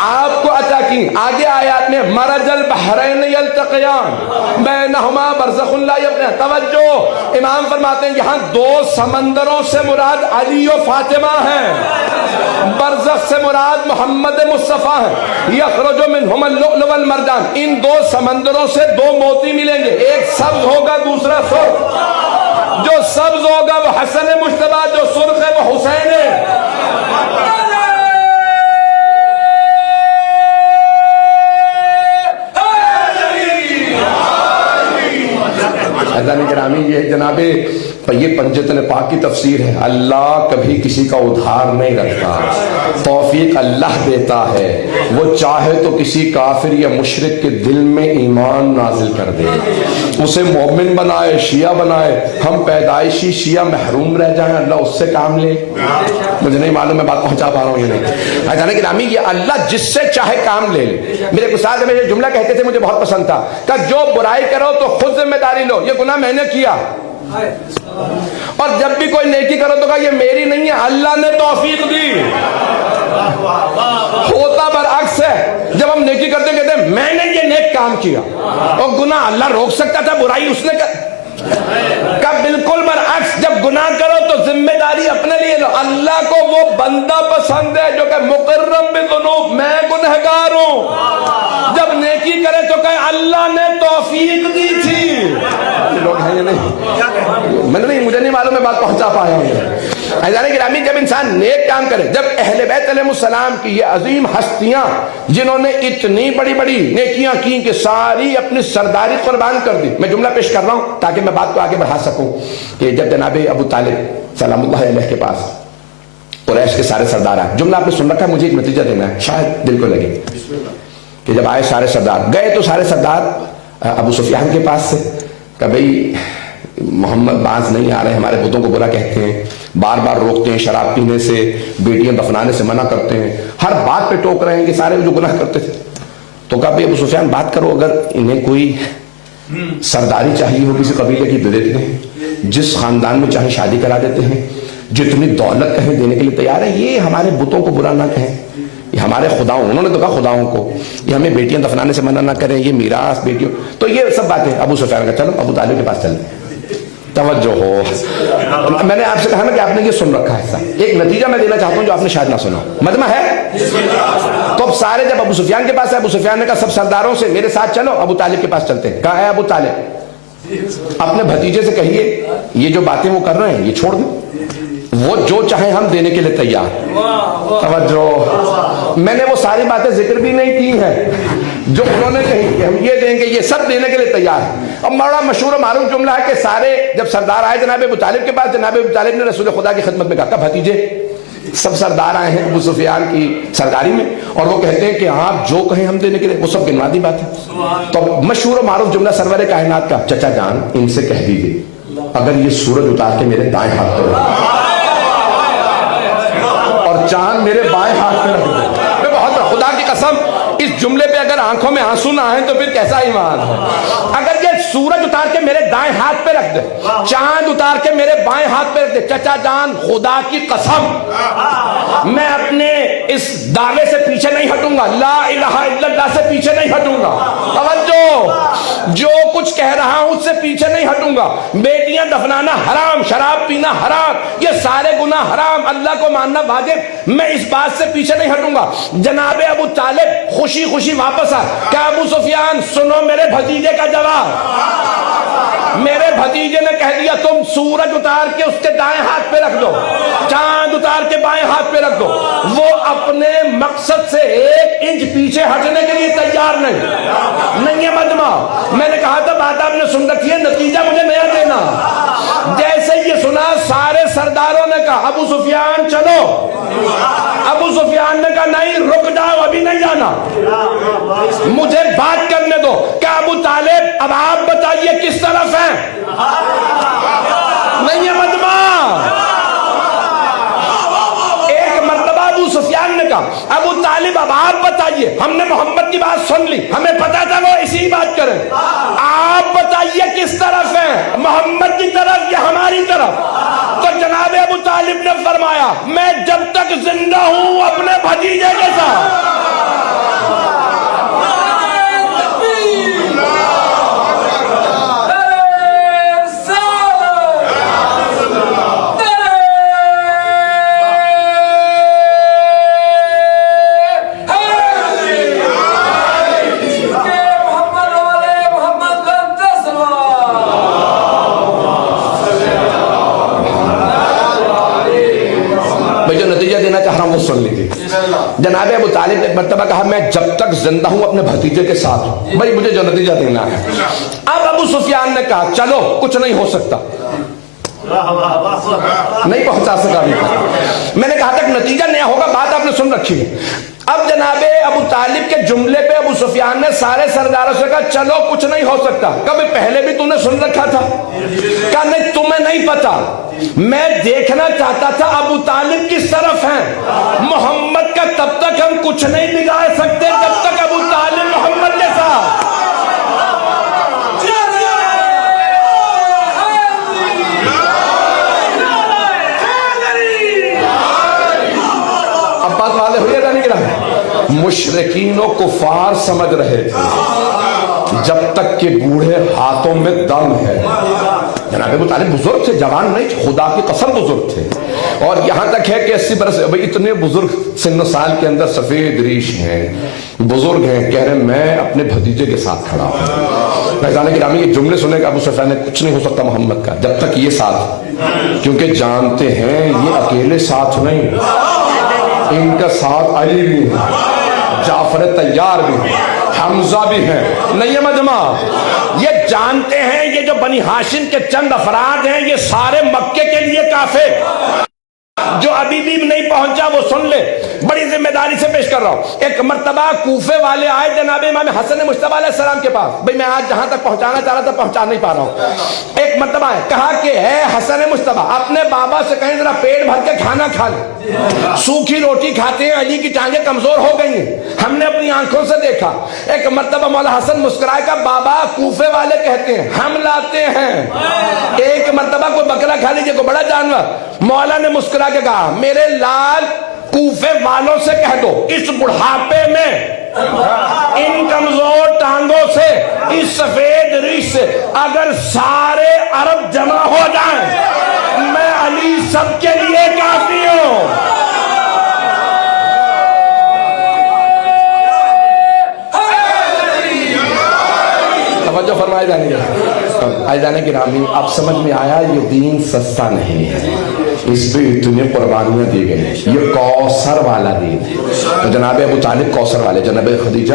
آپ کو عطا کی. آگے آیات میں مرج البحرین یلتقیان بینہما برزخ لا یبغیان. توجہ, امام فرماتے ہیں یہاں دو سمندروں سے مراد علی و فاطمہ ہیں, برزخ سے مراد محمد مصطفیٰ ہیں. یخرج منہما اللؤلؤ والمرجان, ان دو سمندروں سے دو موتی ملیں گے, ایک سبز ہوگا دوسرا سرخ. جو سبز ہوگا وہ حسن مجتبیٰ, جو سرخ ہے وہ حسین ہے. یہ جناب یہ پنجتن پاک کی تفسیر ہے. اللہ کبھی کسی کا ادھار نہیں رکھتا, توفیق اللہ دیتا ہے. وہ چاہے تو کسی کافر یا مشرک کے دل میں ایمان نازل کر دے, اسے مومن بنائے, شیعہ بنائے. ہم پیدائشی شیعہ محروم رہ جائیں, اللہ اس سے کام لے. مجھے نہیں معلوم میں بات پہنچا پا رہا ہوں یا نہیں. جانے کہ نامی یہ اللہ جس سے چاہے کام لے لے. میرے استاد میں یہ جملہ کہتے تھے, مجھے بہت پسند تھا, کہ جو برائی کرو تو خود ذمہ داری لو, یہ گناہ میں نے کیا, اور جب بھی کوئی نیکی کرو تو کہا یہ میری نہیں ہے, اللہ نے توفیق دی. ہوتا برعکس ہے, جب ہم نیکی کرتے کہتے ہیں میں نے یہ نیک کام کیا, اور گناہ اللہ روک سکتا تھا, برائی اس نے کا بالکل برعکس. جب گناہ کرو تو ذمہ داری اپنے لیے لو. اللہ کو وہ بندہ پسند ہے جو کہ مقرم بالذنوب, میں گنہگار ہوں. جب نیکی کرے تو کہے اللہ نے توفیق دی تھی. لوگ ہیں یا نہیں, مجھے نہیں معلوم میں بات پہنچا پایا ہوں. عزیزان گرامی, جب انسان نیک کام کرے, جب اہل بیت علیہ السلام کی یہ عظیم ہستیاں جنہوں نے اتنی بڑی بڑی نیکیاں کی کہ ساری اپنی سرداری قربان کر دی. میں جملہ پیش کر رہا ہوں تاکہ میں بات کو آگے بڑھا سکوں, کہ جب جناب ابو طالب سلام اللہ علیہ کے پاس قریش کے سارے سردار آئے, جملہ آپ نے سن رکھا ہے, مجھے ایک نتیجہ دینا ہے, شاید دل کو لگے. کہ جب آئے سارے سردار, گئے تو سارے سردار ابو سفیان کے پاس سے, کہ بھئی محمد باز نہیں آ رہے, ہمارے بتوں کو برا کہتے ہیں, بار بار روکتے ہیں, شراب پینے سے, بیٹیاں دفنانے سے منع کرتے ہیں, ہر بات پہ ٹوک رہے ہیں کہ سارے جو گناہ کرتے تھے. تو کہا بھئی ابو سفیان بات کرو, اگر انہیں کوئی سرداری چاہیے ہو کسی قبیلے کی دے دیتے ہیں, جس خاندان میں چاہے شادی کرا دیتے ہیں, جتنی دولت کہیں دینے کے لیے تیار ہے. یہ ہمارے بتوں کو برا نہ کہیں, یہ ہمارے خداؤں, انہوں نے تو کہا خداؤں کو, یہ ہمیں بیٹیاں دفنانے سے منع نہ کریں, یہ میراث بیٹیوں. تو یہ سب باتیں ابو سفیان کا, چلو ابو طالب کے پاس چلتے. توجہ ہو, میں نے آپ سے کہا نا کہ آپ نے یہ سن رکھا ہے. ایک نتیجہ میں دینا چاہتا ہوں جو آپ نے شاید نہ سنا, مجمع ہے. تو اب سارے جب ابو سفیان کے پاس ہے, ابو سفیان نے کہا سب سرداروں سے میرے ساتھ چلو, ابو طالب کے پاس چلتے ہیں. کہا ہے ابو طالب اپنے بھتیجے سے کہیے یہ جو باتیں وہ کر رہے ہیں یہ چھوڑ دیں, وہ جو چاہیں ہم دینے کے لیے تیار. توجہ, میں نے وہ ساری باتیں ذکر بھی نہیں کی ہیں جو انہوں نے کہی کہ ہم یہ دیں گے, یہ سب دینے کے لیے تیار ہیں. اب بڑا مشہور و معروف جملہ ہے کہ سارے جب سردار آئے جناب ابو طالب کے پاس, جناب ابو طالب نے رسول خدا کی خدمت میں کہا بھتیجے سب سردار آئے ہیں ابو سفیان کی سرداری میں, اور وہ کہتے ہیں کہ آپ جو کہیں ہم دینے کے لیے, وہ سب گنوا دی بات ہے. تو مشہور و معروف جملہ سرور کائنات کا, چچا جان ان سے کہہ دیجیے اگر یہ سورج اتار کے میرے دائیں ہاتھ پہ اور چاند میرے بائیں ہاتھ پہ رکھ دے, میں بہت خدا کی قسم اس جملے پہ اگر آنکھوں میں آنسو نہ آئیں تو پھر کیسا ایمان ہے. اگر یہ سورج اتار کے میرے دائیں ہاتھ پہ رکھ دے, چاند اتار کے میرے بائیں ہاتھ پہ رکھ دے, چچا جان خدا کی قسم میں اپنے اس دعوے سے پیچھے نہیں ہٹوں گا, لا الہ الا اللہ سے پیچھے نہیں ہٹوں گا. توجہ, جو کچھ کہہ رہا ہوں اس سے پیچھے نہیں ہٹوں گا. بیٹیاں دفنانا حرام, شراب پینا حرام, یہ سارے گناہ حرام, اللہ کو ماننا واجب, میں اس بات سے پیچھے نہیں ہٹوں گا. جناب ابو طالب خوشی خوشی واپس آ, کیا ابو سفیان سنو میرے بھتیجے کا جواب. میرے بھتیجے نے کہہ دیا تم سورج اتار کے اس کے دائیں ہاتھ پہ رکھ دو, چاند اتار کے بائیں ہاتھ پہ رکھ دو, وہ اپنے مقصد سے 1 انچ پیچھے ہٹنے کے لیے تیار نہیں ہے. مجمع, میں نے کہا تھا بات آپ نے سن رکھی ہے, نتیجہ مجھے نیا دینا. جیسے یہ سنا سارے سرداروں نے کہا ابو سفیان چلو. ابو سفیان نے کہا نہیں رک جاؤ ابھی نہیں جانا, مجھے بات کرنے دو. کہ ابو طالب اب آپ بتائیے کس طرف ہیں؟ نہیں ہے مجمع. ایک مرتبہ ابو سفیان نے کہا ابو طالب اب آپ بتائیے, ہم نے محمد کی بات سن لی, ہمیں پتا تھا وہ اسی بات کریں, آپ بتائیے کس طرف ہیں, محمد کی طرف یا ہماری طرف؟ تو جناب ابو طالب نے فرمایا میں جب تک زندہ ہوں اپنے بھتیجے کے ساتھ. سن لیجیے. جناب ابو طالب نے ایک مرتبہ کہا میں جب تک زندہ ہوں اپنے بھتیجے کے ساتھ ہوں, بھائی مجھے جو نتیجہ دینا ہے. اب ابو سفیان نے کہا چلو کچھ نہیں ہو سکتا, نہیں پہنچا سکا ابھی تک. میں نے کہا تک نتیجہ نیا ہوگا, بات آپ نے سن رکھی ہے. اب جناب ابو طالب کے جملے پہ ابو سفیان نے سارے سرداروں سے کہا چلو کچھ نہیں ہو سکتا. کبھی پہلے بھی تم نے سن رکھا تھا؟ کہا نہیں تمہیں نہیں پتا, میں دیکھنا چاہتا تھا ابو طالب کس طرف ہیں. محمد کا تب تک ہم کچھ نہیں بگاڑ سکتے جب تک ابو طالب محمد کے ساتھ. اب بات والے ہوئے گا نہیں گرا. مشرکین و کفار سمجھ رہے تھے جب تک کہ بوڑھے ہاتھوں میں دم ہے. جناب ابو طالب بزرگ تھے, جوان نہیں, خدا کی قسم بزرگ تھے. اور یہاں تک ہے کہ 80 برس, اتنے بزرگ سن و سال کے اندر سفید ریش ہیں, بزرگ ہیں, کہہ رہے میں اپنے بھتیجے کے ساتھ کھڑا ہوں. فیضان گرامی یہ جملے سنے کہ ابو سفیان نے کچھ نہیں ہو سکتا محمد کا جب تک یہ ساتھ, کیونکہ جانتے ہیں یہ اکیلے ساتھ نہیں, ان کا ساتھ علی بھی ہے, جعفر طیار بھی ہے, حمزہ بھی ہیں. نہیں ہے مجمع, یہ جانتے ہیں یہ جو بنی ہاشم کے چند افراد ہیں یہ سارے مکے کے لیے کافی. جو ابھی بھی نہیں پہنچا وہ سن لے, بڑی ذمہ داری سے پیش کر رہا ہوں. ایک مرتبہ کوفے والے آئے جناب امام حسن مجتبی علیہ السلام کے پاس, بھئی میں آج جہاں تک پہنچانا چاہ رہا تھا پہنچا نہیں پا رہا ہوں. ایک مرتبہ آئے, کہا کہ اے حسن مجتبی اپنے بابا سے کہیں ذرا پیٹ بھر کے کھانا کھا لے, سوکھی روٹی کھاتے ہیں, علی کی ٹانگیں کمزور ہو گئی ہیں, ہم نے اپنی آنکھوں سے دیکھا. ایک مرتبہ مولا حسن مسکرائے کا بابا کوفے والے کہتے ہیں ہم لاتے ہیں. ایک مرتبہ کوئی بکرا کھا لیجیے, کوئی بڑا جانور. مولا نے مسکرا کے کہا میرے لال کوفے والوں سے کہہ دو اس بڑھاپے میں, ان کمزور ٹانگوں سے, اس سفید ریش سے اگر سارے عرب جمع ہو جائیں میں علی سب کے لیے کافی ہوں. توجہ فرمائے جانے آئیدانے کی رامی, اب سمجھ میں آیا یہ دین سستا نہیں ہے, اس پہ اتنی قربانیاں دی گئی. یہ کوثر والا دین ہے. تو جناب ابو طالب کوثر والے, جناب خدیجہ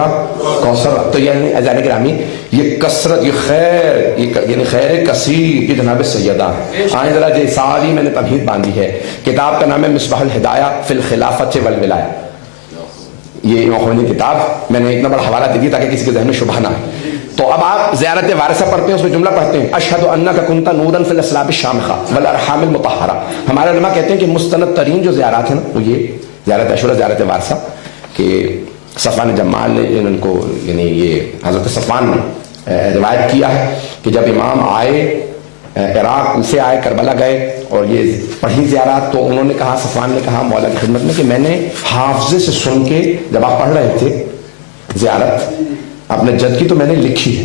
کوثر. تو یعنی آئیدانے کی رامی یہ کثرت, یہ خیر, یعنی خیر کثیر کی جناب سیدہ ہے. آئیں ذرا جی ساری میں نے تمہید باندھی ہے. کتاب کا نام ہے مصباح الہدایہ فی الخلافت والولایہ. یہ امام خمینی کتاب, میں نے اتنا بڑا حوالہ دے دیا تاکہ کسی کے ذہن میں شبہ نہ ہے. تو اب آپ زیارت وارثہ پڑھتے ہیں, اس میں جملہ پڑھتے ہیں اشہد انک کنت نورا فی الاسلاب الشامخہ والارحام المطہرہ. ہمارے علماء کہتے ہیں کہ مستند ترین جو زیارات ہیں نا وہ یہ زیارت عاشورہ, زیارت وارثہ, کہ صفوان جمال نے ان کو, یعنی یہ حضرت صفوان نے روایت کیا ہے کہ جب امام آئے عراق سے آئے, کربلا گئے اور یہ پڑھی زیارات, تو انہوں نے کہا, صفوان نے کہا مولا کی خدمت میں کہ میں نے حافظے سے سن کے جب آپ پڑھ رہے تھے زیارت اپنے جد کی تو میں نے لکھی ہے,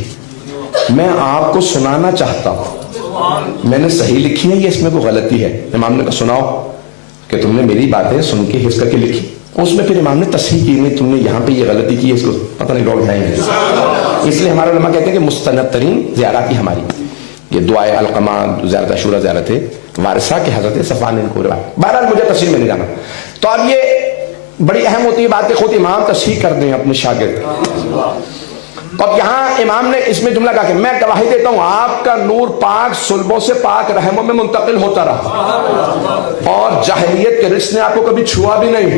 میں آپ کو سنانا چاہتا ہوں, میں نے صحیح لکھی ہے یا اس میں کوئی غلطی ہے؟ امام نے کہا سناؤ کہ تم نے میری باتیں سن کے حفظ کر کے لکھی. اس میں پھر امام نے تصحیح کی, نہیں تم نے یہاں پہ یہ غلطی کی ہے, اس کو پتہ نہیں لوگ اٹھائیں گے. اس لیے ہمارے علماء کہتے ہیں کہ مستند ترین زیارات کی ہماری یہ دعائے علقمہ, زیارت عاشورہ, زیارت وارثہ کے حضرت صفوان نے ان کو روایت. بہرحال مجھے تفصیل میں نہیں جانا. تو اب یہ بڑی اہم ہوتی ہے بات کہ خود امام تصحیح کر دیں اپنے شاگرد. اب یہاں امام نے اس میں جملہ کہا کہ میں گواہی دیتا ہوں آپ کا نور پاک صلبوں سے پاک رحموں میں منتقل ہوتا رہا اور جاہلیت کے رزق نے آپ کو کبھی چھوا بھی نہیں.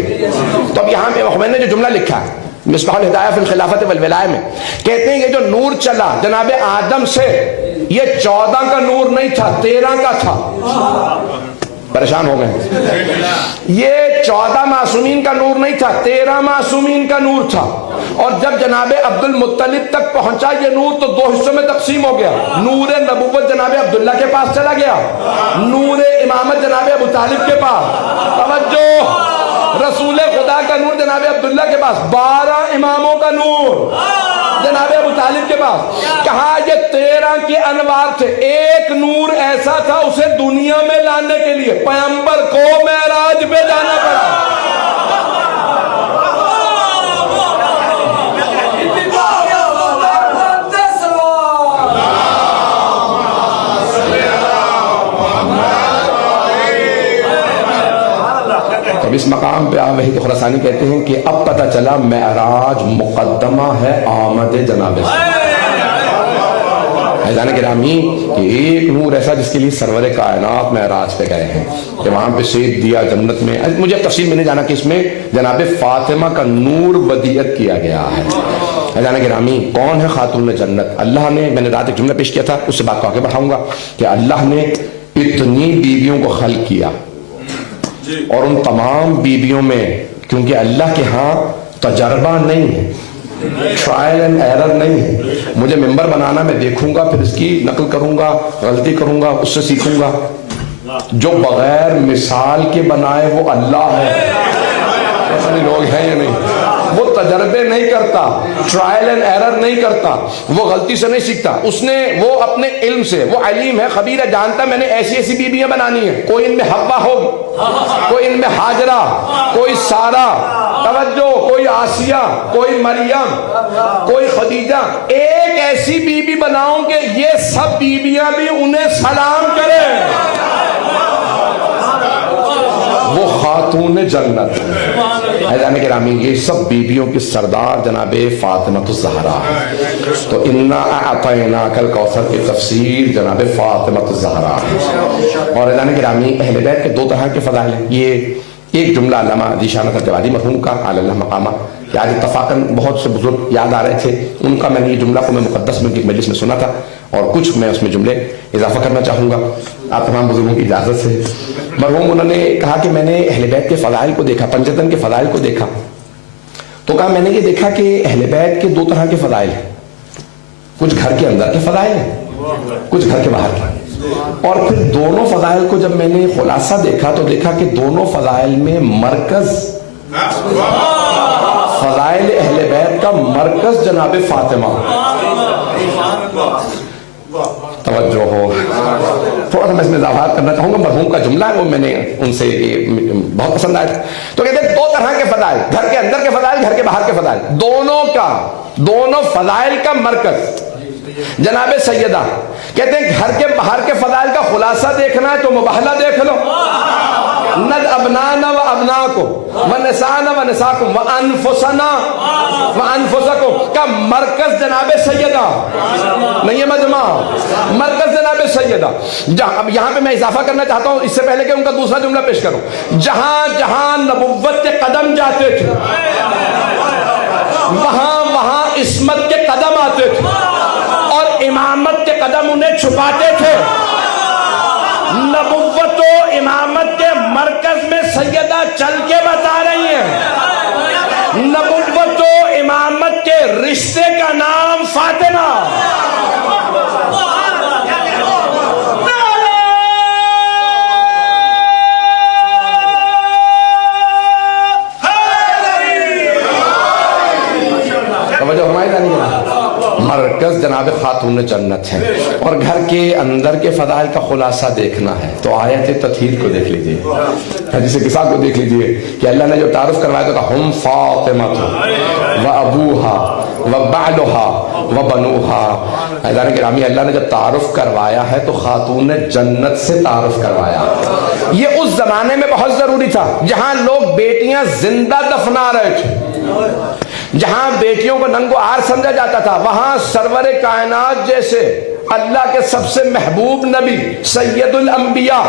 تو اب یہاں میں نے جو جملہ لکھا ہے مصباح الہدایہ فی الخلافت والولایہ میں کہتے ہیں یہ جو نور چلا جناب آدم سے یہ 14 کا نور نہیں تھا 13 کا تھا. پریشان ہو گئے. یہ 14 معصومین کا نور نہیں تھا 13 معصومین کا نور تھا. اور جب جناب عبد المطلب تک پہنچا یہ نور تو 2 حصوں میں تقسیم ہو گیا. نور نبوت جناب عبداللہ کے پاس چلا گیا, نور امامت جناب ابو طالب کے پاس. توجہ, رسول خدا کا نور جناب عبداللہ کے پاس, 12 اماموں کا نور جناب ابو طالب کے پاس. کہا یہ 13 کے انوار تھے, ایک نور ایسا تھا اسے دنیا میں لانے کے لیے پیغمبر کو معراج پہ جانا پڑا. اس مقام پہ آپ وحی خراسانی کہتے ہیں کہ اب پتہ چلا معراج مقدمہ ہے آمد جناب حیدان گرامی کہ ایک نور ایسا جس کے لیے سرور کائنات معراج پہ گئے ہیں کہ وہاں پہ سیب دیا جنت میں. مجھے تفصیل میں نہیں جانا کہ اس میں جناب فاطمہ کا نور ودیعت کیا گیا ہے. حیدان گرامی کون ہے خاتون جنت؟ اللہ نے, میں نے رات ایک جملہ پیش کیا تھا اس سے بات کو آگے بڑھاؤں گا کہ اللہ نے اتنی بیویوں کو خلق کیا اور ان تمام بیویوں میں کیونکہ اللہ کے ہاں تجربہ نہیں ہے, ٹرائل اینڈ ایرر نہیں ہے, مجھے ممبر بنانا میں دیکھوں گا پھر اس کی نقل کروں گا, غلطی کروں گا اس سے سیکھوں گا. جو بغیر مثال کے بنائے وہ اللہ ہے. ایسے لوگ ہیں یا نہیں؟ وہ تجربے نہیں کرتا, ٹرائل اینڈ ایرر نہیں کرتا, وہ غلطی سے نہیں سیکھتا. اس نے وہ اپنے علم سے, وہ علیم ہے, خبیر ہے, جانتا میں نے ایسی ایسی بیویاں بنانی ہیں. کوئی ان میں حوا ہوگی, کوئی ان میں ہاجرہ, کوئی سارہ, توجہ, کوئی آسیہ, کوئی مریم, کوئی خدیجہ. ایک ایسی بیوی بناؤں کہ یہ سب بیویاں بھی انہیں سلام کریں. وہ خاتون جنت حیدان گرامی, یہ سب بیویوں کی سردار جناب فاطمہ الزہرا. تو انا اعطیناک الکوثر کی تفسیر جناب فاطمہ الزہرا. اور حیدان گرامی اہل بیت کے 2 طرح کے فضائل ہیں. یہ ایک جملہ علامہ ذیشان الجوادی مرحوم کا علی اللہ مقامہ, آج اتفاقاً بہت سے بزرگ یاد آ رہے تھے ان کا, میں نے یہ جملہ کو میں مقدس میں کی مجلس میں سنا تھا اور کچھ میں اس میں جملے اضافہ کرنا چاہوں گا آپ تمام بزرگوں کی اجازت سے. مرحوم انہوں نے کہا کہ میں نے اہل بیت کے فضائل کو دیکھا, پنجتن کے فضائل کو دیکھا تو کہا میں نے یہ دیکھا کہ اہل بیت کے 2 طرح کے فضائل ہیں. کچھ گھر کے اندر کے فضائل ہیں, کچھ گھر کے باہر کے. اور پھر دونوں فضائل کو جب میں نے خلاصہ دیکھا تو دیکھا کہ دونوں فضائل میں مرکز, فضائل اہل بیت کا مرکز جناب فاطمہ. توجہ ہو, تھوڑا سا میں اس میں اضافات کرنا چاہوں گا. مرحوم کا جملہ ہے وہ میں نے ان سے بہت پسند آیا تھا. تو کہتے ہیں 2 طرح کے فضائل, گھر کے اندر کے فضائل, گھر کے باہر کے فضائل, دونوں فضائل کا مرکز جناب سیدہ. کہتے ہیں گھر کے باہر کے فضائل کا خلاصہ دیکھنا ہے تو مباہلہ دیکھ لو. ند ابنانا و ابناکم و نسانا و نساکم و انفسنا و انفسکم کا مرکز جناب سیدہ نہیں ہے مجمع, مرکز جناب سیدہ. اب یہاں پہ میں اضافہ کرنا چاہتا ہوں اس سے پہلے کہ ان کا دوسرا جملہ پیش کروں. جہاں جہاں نبوت کے قدم جاتے تھے وہاں عصمت کے قدم آتے تھے اور امامت کے قدم انہیں چھپاتے تھے. نبوت و امامت کے مرکز میں سیدہ چل کے بتا رہی ہیں. نبوت و امامت کے رشتے کا نام فاطمہ. مرکز جناب خاتون جنت ہے. اور گھر کے اندر کے فضائل کا خلاصہ دیکھنا ہے تو آیت تطہیر کو دیکھ لیجئے, حدیث قصہ کو دیکھ لیجئے کہ اللہ نے جو تعارف کروایا تھا ہم فاطمہ و ابوہا و بعلہا و بنوہا. حیدان گرامی اللہ نے جب تعارف کروایا ہے تو خاتون جنت سے تعارف کروایا. یہ اس زمانے میں بہت ضروری تھا جہاں لوگ بیٹیاں زندہ دفنا رہے تھے. جہاں بیٹیوں کو ننگو آر سمجھا جاتا تھا وہاں سرور کائنات جیسے اللہ کے سب سے محبوب نبی سید الانبیاء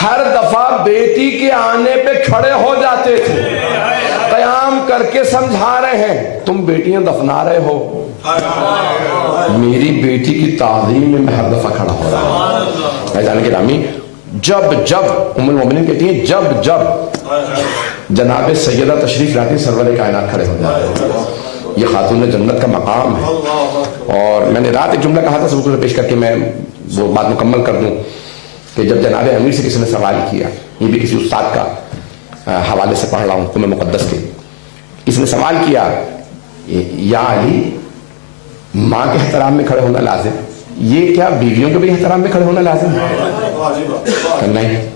ہر دفعہ بیٹی کے آنے پہ کھڑے ہو جاتے تھے، قیام کر کے سمجھا رہے ہیں تم بیٹیاں دفنا رہے ہو، میری بیٹی کی تعظیم میں ہر دفعہ کھڑا ہو رہا ہوں۔ بھائیان گرامی، جب ام المومنین کہتی ہیں جب جناب سیدہ تشریف لاتی سرور کائنات کھڑے ہو جاتے ہیں، یہ خاتون جنت کا مقام ہے۔ اور میں نے رات ایک جملہ کہا تھا، سب کو پیش کر کے میں وہ بات مکمل کر دوں کہ جب جناب امیر سے کسی نے سوال کیا، یہ بھی کسی استاد کا حوالے سے پڑھ رہا ہوں تمہیں مقدس کے، کسی نے سوال کیا یا علی ماں کے احترام میں کھڑے ہونا لازم، یہ کیا بیویوں کے بھی احترام میں کھڑے ہونا لازم ہے؟ کہ نہیں،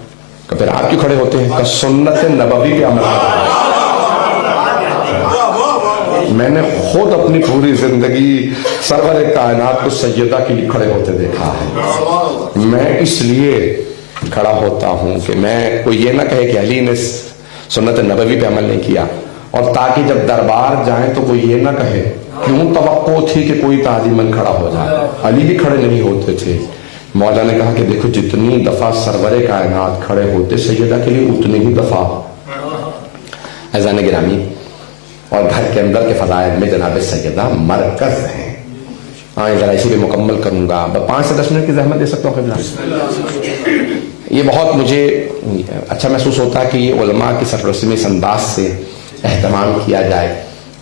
کہ پھر آپ کیوں کھڑے ہوتے ہیں؟ کہ سنت نبوی کے عمل کرتے۔ میں نے خود اپنی پوری زندگی سرور کائنات کو سیدہ کے لیے کھڑے ہوتے دیکھا ہے، میں اس لیے کھڑا ہوتا ہوں کہ میں کوئی یہ نہ کہے کہ علی نے سنت نبوی پہ عمل نہیں کیا، اور تاکہ جب دربار جائیں تو کوئی یہ نہ کہے کیوں توقع تھی کہ کوئی تعظیماً کھڑا ہو جائے، علی بھی کھڑے نہیں ہوتے تھے۔ مولا نے کہا کہ دیکھو جتنی دفعہ سرور کائنات کھڑے ہوتے سیدہ کے لیے اتنی ہی دفعہ اذان گرامی، اور گھر کے اندر کے فضائل میں جناب سیدہ مرکز ہیں۔ ذرا اسی پہ مکمل کروں گا، 5 سے 10 منٹ کی زحمت دے سکتا ہوں قبلہ؟ یہ بہت مجھے اچھا محسوس ہوتا ہے کہ یہ علماء کی سرپرستی میں اس انداز سے اہتمام کیا جائے،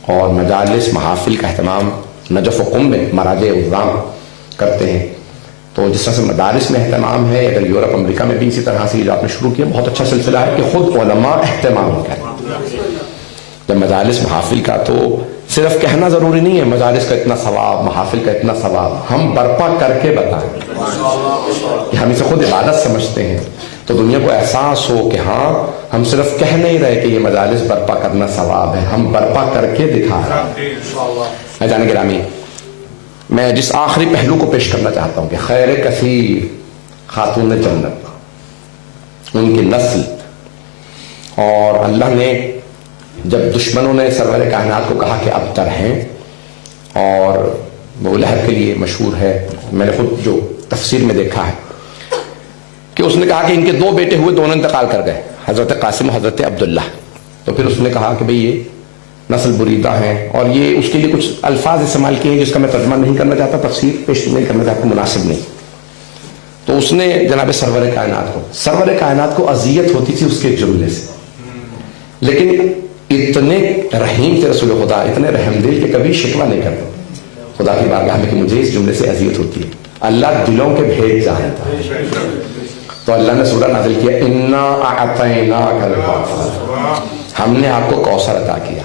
اور مجالس محافل کا اہتمام نجف و قم میں مراجع عظام کرتے ہیں۔ تو جس طرح سے مدارس میں اہتمام ہے، اگر یورپ امریکہ میں بھی اسی طرح سے جو آپ نے شروع کیا بہت اچھا سلسلہ ہے کہ خود علماء اہتمام کریں۔ جب مجالس محافل کا تو صرف کہنا ضروری نہیں ہے مجالس کا اتنا ثواب، محافل کا اتنا ثواب، ہم برپا کر کے بتائیں کہ ہم اسے خود عبادت سمجھتے ہیں، تو دنیا کو احساس ہو کہ ہاں ہم صرف کہہ نہیں رہے کہ یہ مجالس برپا کرنا ثواب ہے، ہم برپا کر کے دکھا رہے ہیں۔ جان گرامی، میں جس آخری پہلو کو پیش کرنا چاہتا ہوں کہ خیر کثیر خاتون جنت، ان کی نسل، اور اللہ نے جب دشمنوں نے سرور کائنات کو کہا کہ اب تر ہیں، اور ابو لہب کے لیے مشہور ہے، میں نے خود جو تفسیر میں دیکھا ہے کہ اس نے کہا کہ ان کے 2 بیٹے ہوئے، دونوں انتقال کر گئے، حضرت قاسم و حضرت عبداللہ، تو پھر اس نے کہا کہ بھئی یہ نسل بریدہ ہیں، اور یہ اس کے لیے کچھ الفاظ استعمال کیے جس کا میں ترجمہ نہیں کرنا چاہتا، تفسیر پیش نہیں کرنا چاہتا، مناسب نہیں۔ تو اس نے جناب سرور کائنات کو اذیت ہوتی تھی اس کے جملے سے، لیکن اتنے رحیم تھے رسول خدا، اتنے رحم دل کہ کبھی شکوہ نہیں کرتے خدا کی بارگاہ میں کہ مجھے اس جملے سے اذیت ہوتی ہے، اللہ دلوں کے بھید جانتا ہے۔ تو اللہ نے سورہ نازل کیا انا اعطیناک الکوثر، ہم نے آپ کو کوثر عطا کیا۔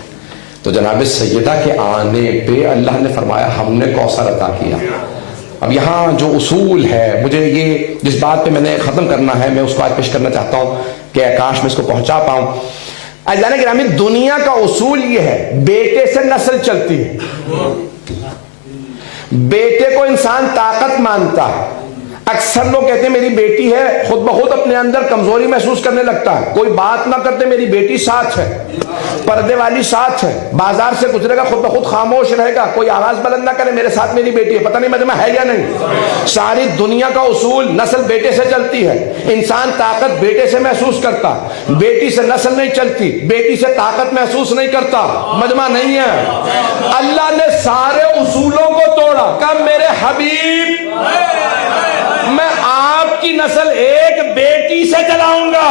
تو جناب سیدہ کے آنے پہ اللہ نے فرمایا ہم نے کوثر عطا کیا۔ اب یہاں جو اصول ہے، مجھے یہ جس بات پہ میں نے ختم کرنا ہے میں اس کو آج پیش کرنا چاہتا ہوں کہ کاش میں اس کو پہنچا پاؤں۔ اعزائے گرامی، دنیا کا اصول یہ ہے بیٹے سے نسل چلتی ہے، بیٹے کو انسان طاقت مانتا ہے۔ اکثر لوگ کہتے ہیں میری بیٹی ہے، خود بخود اپنے اندر کمزوری محسوس کرنے لگتا ہے، کوئی بات نہ کرتے میری بیٹی ساتھ ہے، پردے والی ساتھ ہے، بازار سے گزرے گا خود بخود خاموش رہے گا، کوئی آواز بلند نہ کرے میرے ساتھ میری بیٹی ہے، پتہ نہیں مجمع ہے یا نہیں۔ ساری دنیا کا اصول نسل بیٹے سے چلتی ہے، انسان طاقت بیٹے سے محسوس کرتا، بیٹی سے نسل نہیں چلتی، بیٹی سے طاقت محسوس نہیں کرتا، مجمع نہیں ہے۔ اللہ نے سارے اصولوں کو توڑا، کہا میرے حبیب میں آپ کی نسل ایک بیٹی سے چلاؤں گا،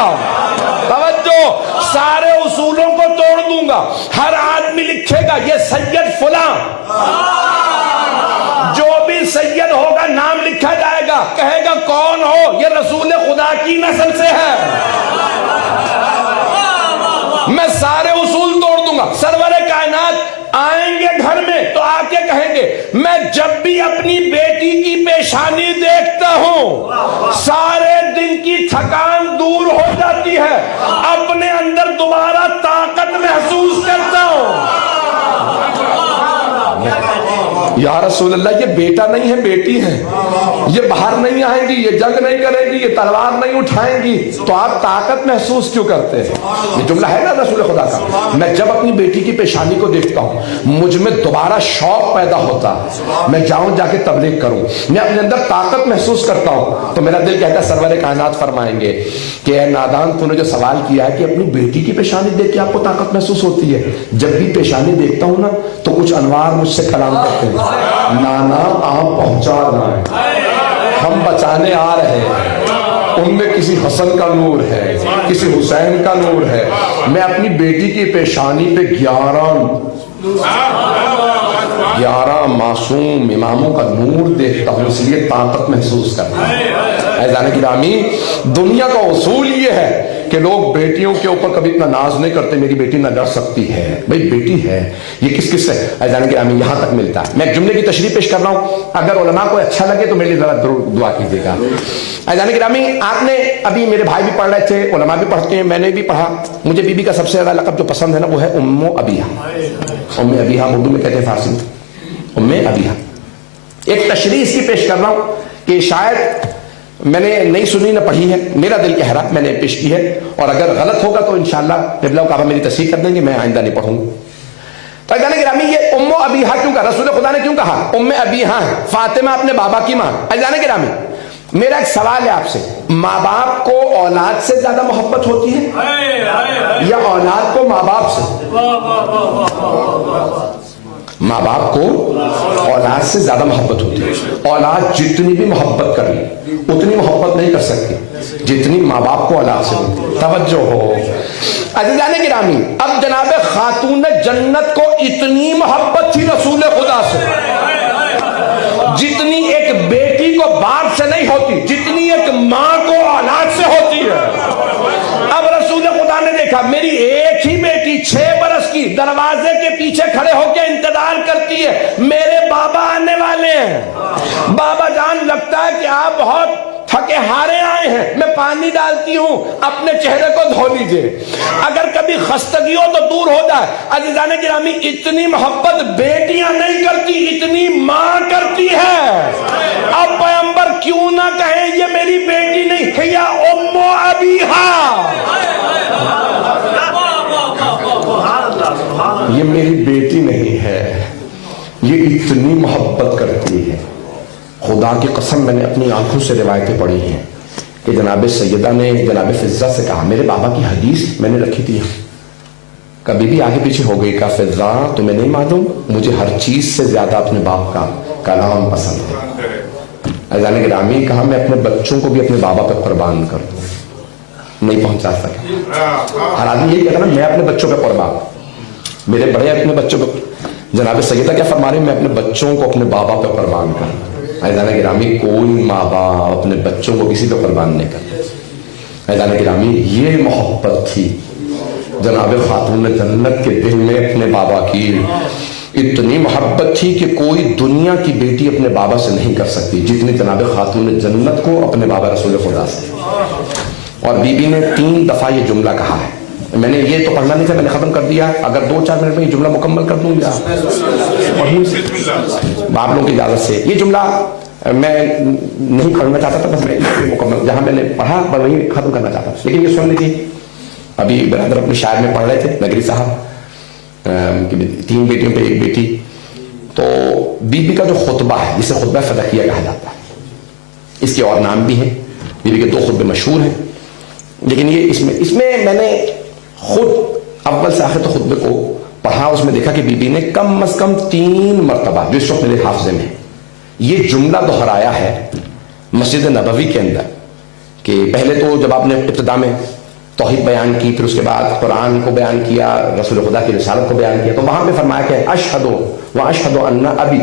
توجہ، سارے اصولوں کو توڑ دوں گا۔ ہر آدمی لکھے گا یہ سید فلاں، جو بھی سید ہوگا نام لکھا جائے گا، کہے گا کون ہو؟ یہ رسول خدا کی نسل سے ہے۔ میں سارے اصول توڑ دوں گا۔ سرور کائنات آئیں گے گھر میں تو آ کے کہیں گے میں جب بھی اپنی بیٹی کی پیشانی دیکھتا ہوں سارے دن کی تھکان دور ہو جاتی ہے، اپنے اندر دوبارہ طاقت محسوس کرتا ہوں۔ یا رسول اللہ یہ بیٹا نہیں ہے بیٹی ہے، یہ باہر نہیں آئیں گی، یہ جنگ نہیں کرے گی، یہ تلوار نہیں اٹھائیں گی، تو آپ طاقت محسوس کیوں کرتے ہیں؟ یہ جملہ ہے نا رسول خدا کا. میں جب اپنی بیٹی کی پیشانی کو دیکھتا ہوں مجھ میں دوبارہ شوق پیدا ہوتا ہے، میں جاؤں جا کے تبلیغ کروں، میں اپنے اندر طاقت محسوس کرتا ہوں. تو میرا دل کہتا ہے سرور کائنات فرمائیں گے کہ اے نادان تو نے جو سوال کیا ہے کہ اپنی بیٹی کی پیشانی دیکھ کے آپ کو طاقت محسوس ہوتی ہے، جب بھی پیشانی دیکھتا ہوں نا تو کچھ انوار مجھ سے کلام کرتے ہیں، نانا آپ پہنچا رہے ہیں، ہم بچانے آ رہے ہیں، ان میں کسی حسن کا نور ہے، کسی حسین کا نور ہے. میں اپنی بیٹی کی پیشانی پہ 11 معصوم اماموں کا نور دیکھتا ہوں، اس لیے طاقت محسوس کرتا ہوں. عزیزان گرامی، دنیا کا اصول یہ ہے کہ لوگ بیٹیوں کے اوپر کبھی اتنا ناز نہیں کرتے، میری بیٹی نہ ڈر سکتی ہے. بھئی بیٹی ہے، یہ کس کس سے؟ عزیزان گرامی یہاں تک ملتا ہے. میں ایک جملے کی تشریح پیش کر رہا ہوں، اگر علماء کو اچھا لگے تو میرے لیے ذرا دعا کیجیے گا. عزیزان گرامی، آپ نے ابھی میرے بھائی بھی پڑھ رہے تھے، علماء بھی پڑھتے ہیں، میں نے بھی پڑھا. مجھے بی بی کا سب سے زیادہ لقب جو پسند ہے نا وہ ہے ام ابیہا. ام ابیہا اردو میں کہتے ہیں، فارسی میں ام ابیہا. ایک تشریح اس کی پیش کر رہا ہوں کہ شاید میں نے نہیں سنی نہ پڑھی ہے، میرا دل کہہ رہا میں نے پیش کی ہے، اور اگر غلط ہوگا تو انشاءاللہ قبلہ و کعبہ میری تصحیح کر دیں گے، میں آئندہ نہیں پڑھوں گا. تو عزیزان گرامی یہ ام ابیہا کیوں کہا؟ رسول خدا نے کیوں کہا ام ابیہا ہے؟ فاطمہ اپنے بابا کی ماں. عزیزان گرامی میرا ایک سوال ہے آپ سے، ماں باپ کو اولاد سے زیادہ محبت ہوتی ہے یا اولاد کو ماں باپ سے؟ ماں باپ کو اولاد سے زیادہ محبت ہوتی ہے. اولاد جتنی بھی محبت کر لی اتنی محبت نہیں کر سکتی جتنی ماں باپ کو اولاد سے ہوتی ہے. توجہ ہو عزیزان گرامی، اب جناب خاتون جنت کو اتنی محبت تھی رسول خدا سے جتنی ایک بیٹی کو باپ سے نہیں ہوتی، جتنی ایک ماں کو اولاد سے ہوتی ہے. اب رسول خدا نے دیکھا میری ایک ہی بیٹی 6 برس کی دروازے کے پیچھے کھڑے ہو کے انتظار کرتی ہے، میرے بابا آنے والے ہیں، بابا جان لگتا ہے کہ آپ بہت تھکے ہارے آئے ہیں، میں پانی ڈالتی ہوں، اپنے چہرے کو دھو لیجئے، اگر کبھی خستگی ہو تو دور ہو جائے. عزیزان گرامی اتنی محبت بیٹیاں نہیں کرتی اتنی ماں کرتی ہے. اب پیغمبر کیوں نہ کہیں یہ میری بیٹی نہیں ہے یا ام ابیہا، یہ میری بیٹی نہیں ہے، یہ اتنی محبت کرتی ہے. خدا کی قسم میں نے اپنی آنکھوں سے روایتیں پڑھی ہیں کہ جناب سیدہ نے جناب فضہ سے کہا، میرے بابا کی حدیث میں نے رکھی تھی، کبھی بھی آگے پیچھے ہو گئی، کہا فضہ تمہیں نہیں معلوم مجھے ہر چیز سے زیادہ اپنے باپ کا کلام پسند ہے. عزیزان گرامی کہا میں اپنے بچوں کو بھی اپنے بابا پہ قربان کر دوں، نہیں پہنچا سکا. ہر آدمی یہی کہتا نا میں اپنے بچوں پہ قربان، میرے بڑے اپنے بچوں پہ. جناب سیدہ کیا فرما رہے ہیں؟ میں اپنے بچوں کو اپنے بابا پہ قربان کروں. عزیزان گرامی کوئی ماں باپ اپنے بچوں کو کسی پہ قربان نہیں کرتے. عزیزان گرامی یہ محبت تھی جناب خاتون جنت کے دل میں اپنے بابا کی، اتنی محبت تھی کہ کوئی دنیا کی بیٹی اپنے بابا سے نہیں کر سکتی جتنی جناب خاتون جنت کو اپنے بابا رسول خدا سے. اور بی بی نے 3 دفعہ یہ جملہ کہا ہے. میں نے یہ تو پڑھنا نہیں تھا، میں نے ختم کر دیا، اگر 2-4 منٹ میں یہ جملہ مکمل کر دوں گا آپ لوگوں کی اجازت سے. یہ جملہ میں نہیں پڑھنا چاہتا تھا، بس میں مکمل جہاں میں نے پڑھا پر وہیں ختم کرنا چاہتا تھا. لیکن یہ سن لیجیے، ابھی برادر اپنے شاعر میں پڑھ رہے تھے نگری صاحب، 3 بیٹیوں پہ 1 بیٹی. تو بی بی کا جو خطبہ ہے جسے خطبہ فدقیہ کہا جاتا ہے، اس کے اور نام بھی ہیں، بی بی کے 2 خطبے مشہور ہیں، لیکن یہ اس میں میں نے خود اول سے آخر تو خطبے کو پڑھا، اس میں دیکھا کہ بی بی نے کم از کم 3 مرتبہ جو اس وقت میرے حافظے میں یہ جملہ دہرایا ہے مسجد نبوی کے اندر، کہ پہلے تو جب آپ نے ابتدا میں توحید بیان کی، پھر اس کے بعد قرآن کو بیان کیا، رسول خدا کی رسالت کو بیان کیا، تو وہاں پہ فرمایا کہ اشہد و اشہد ان ابی،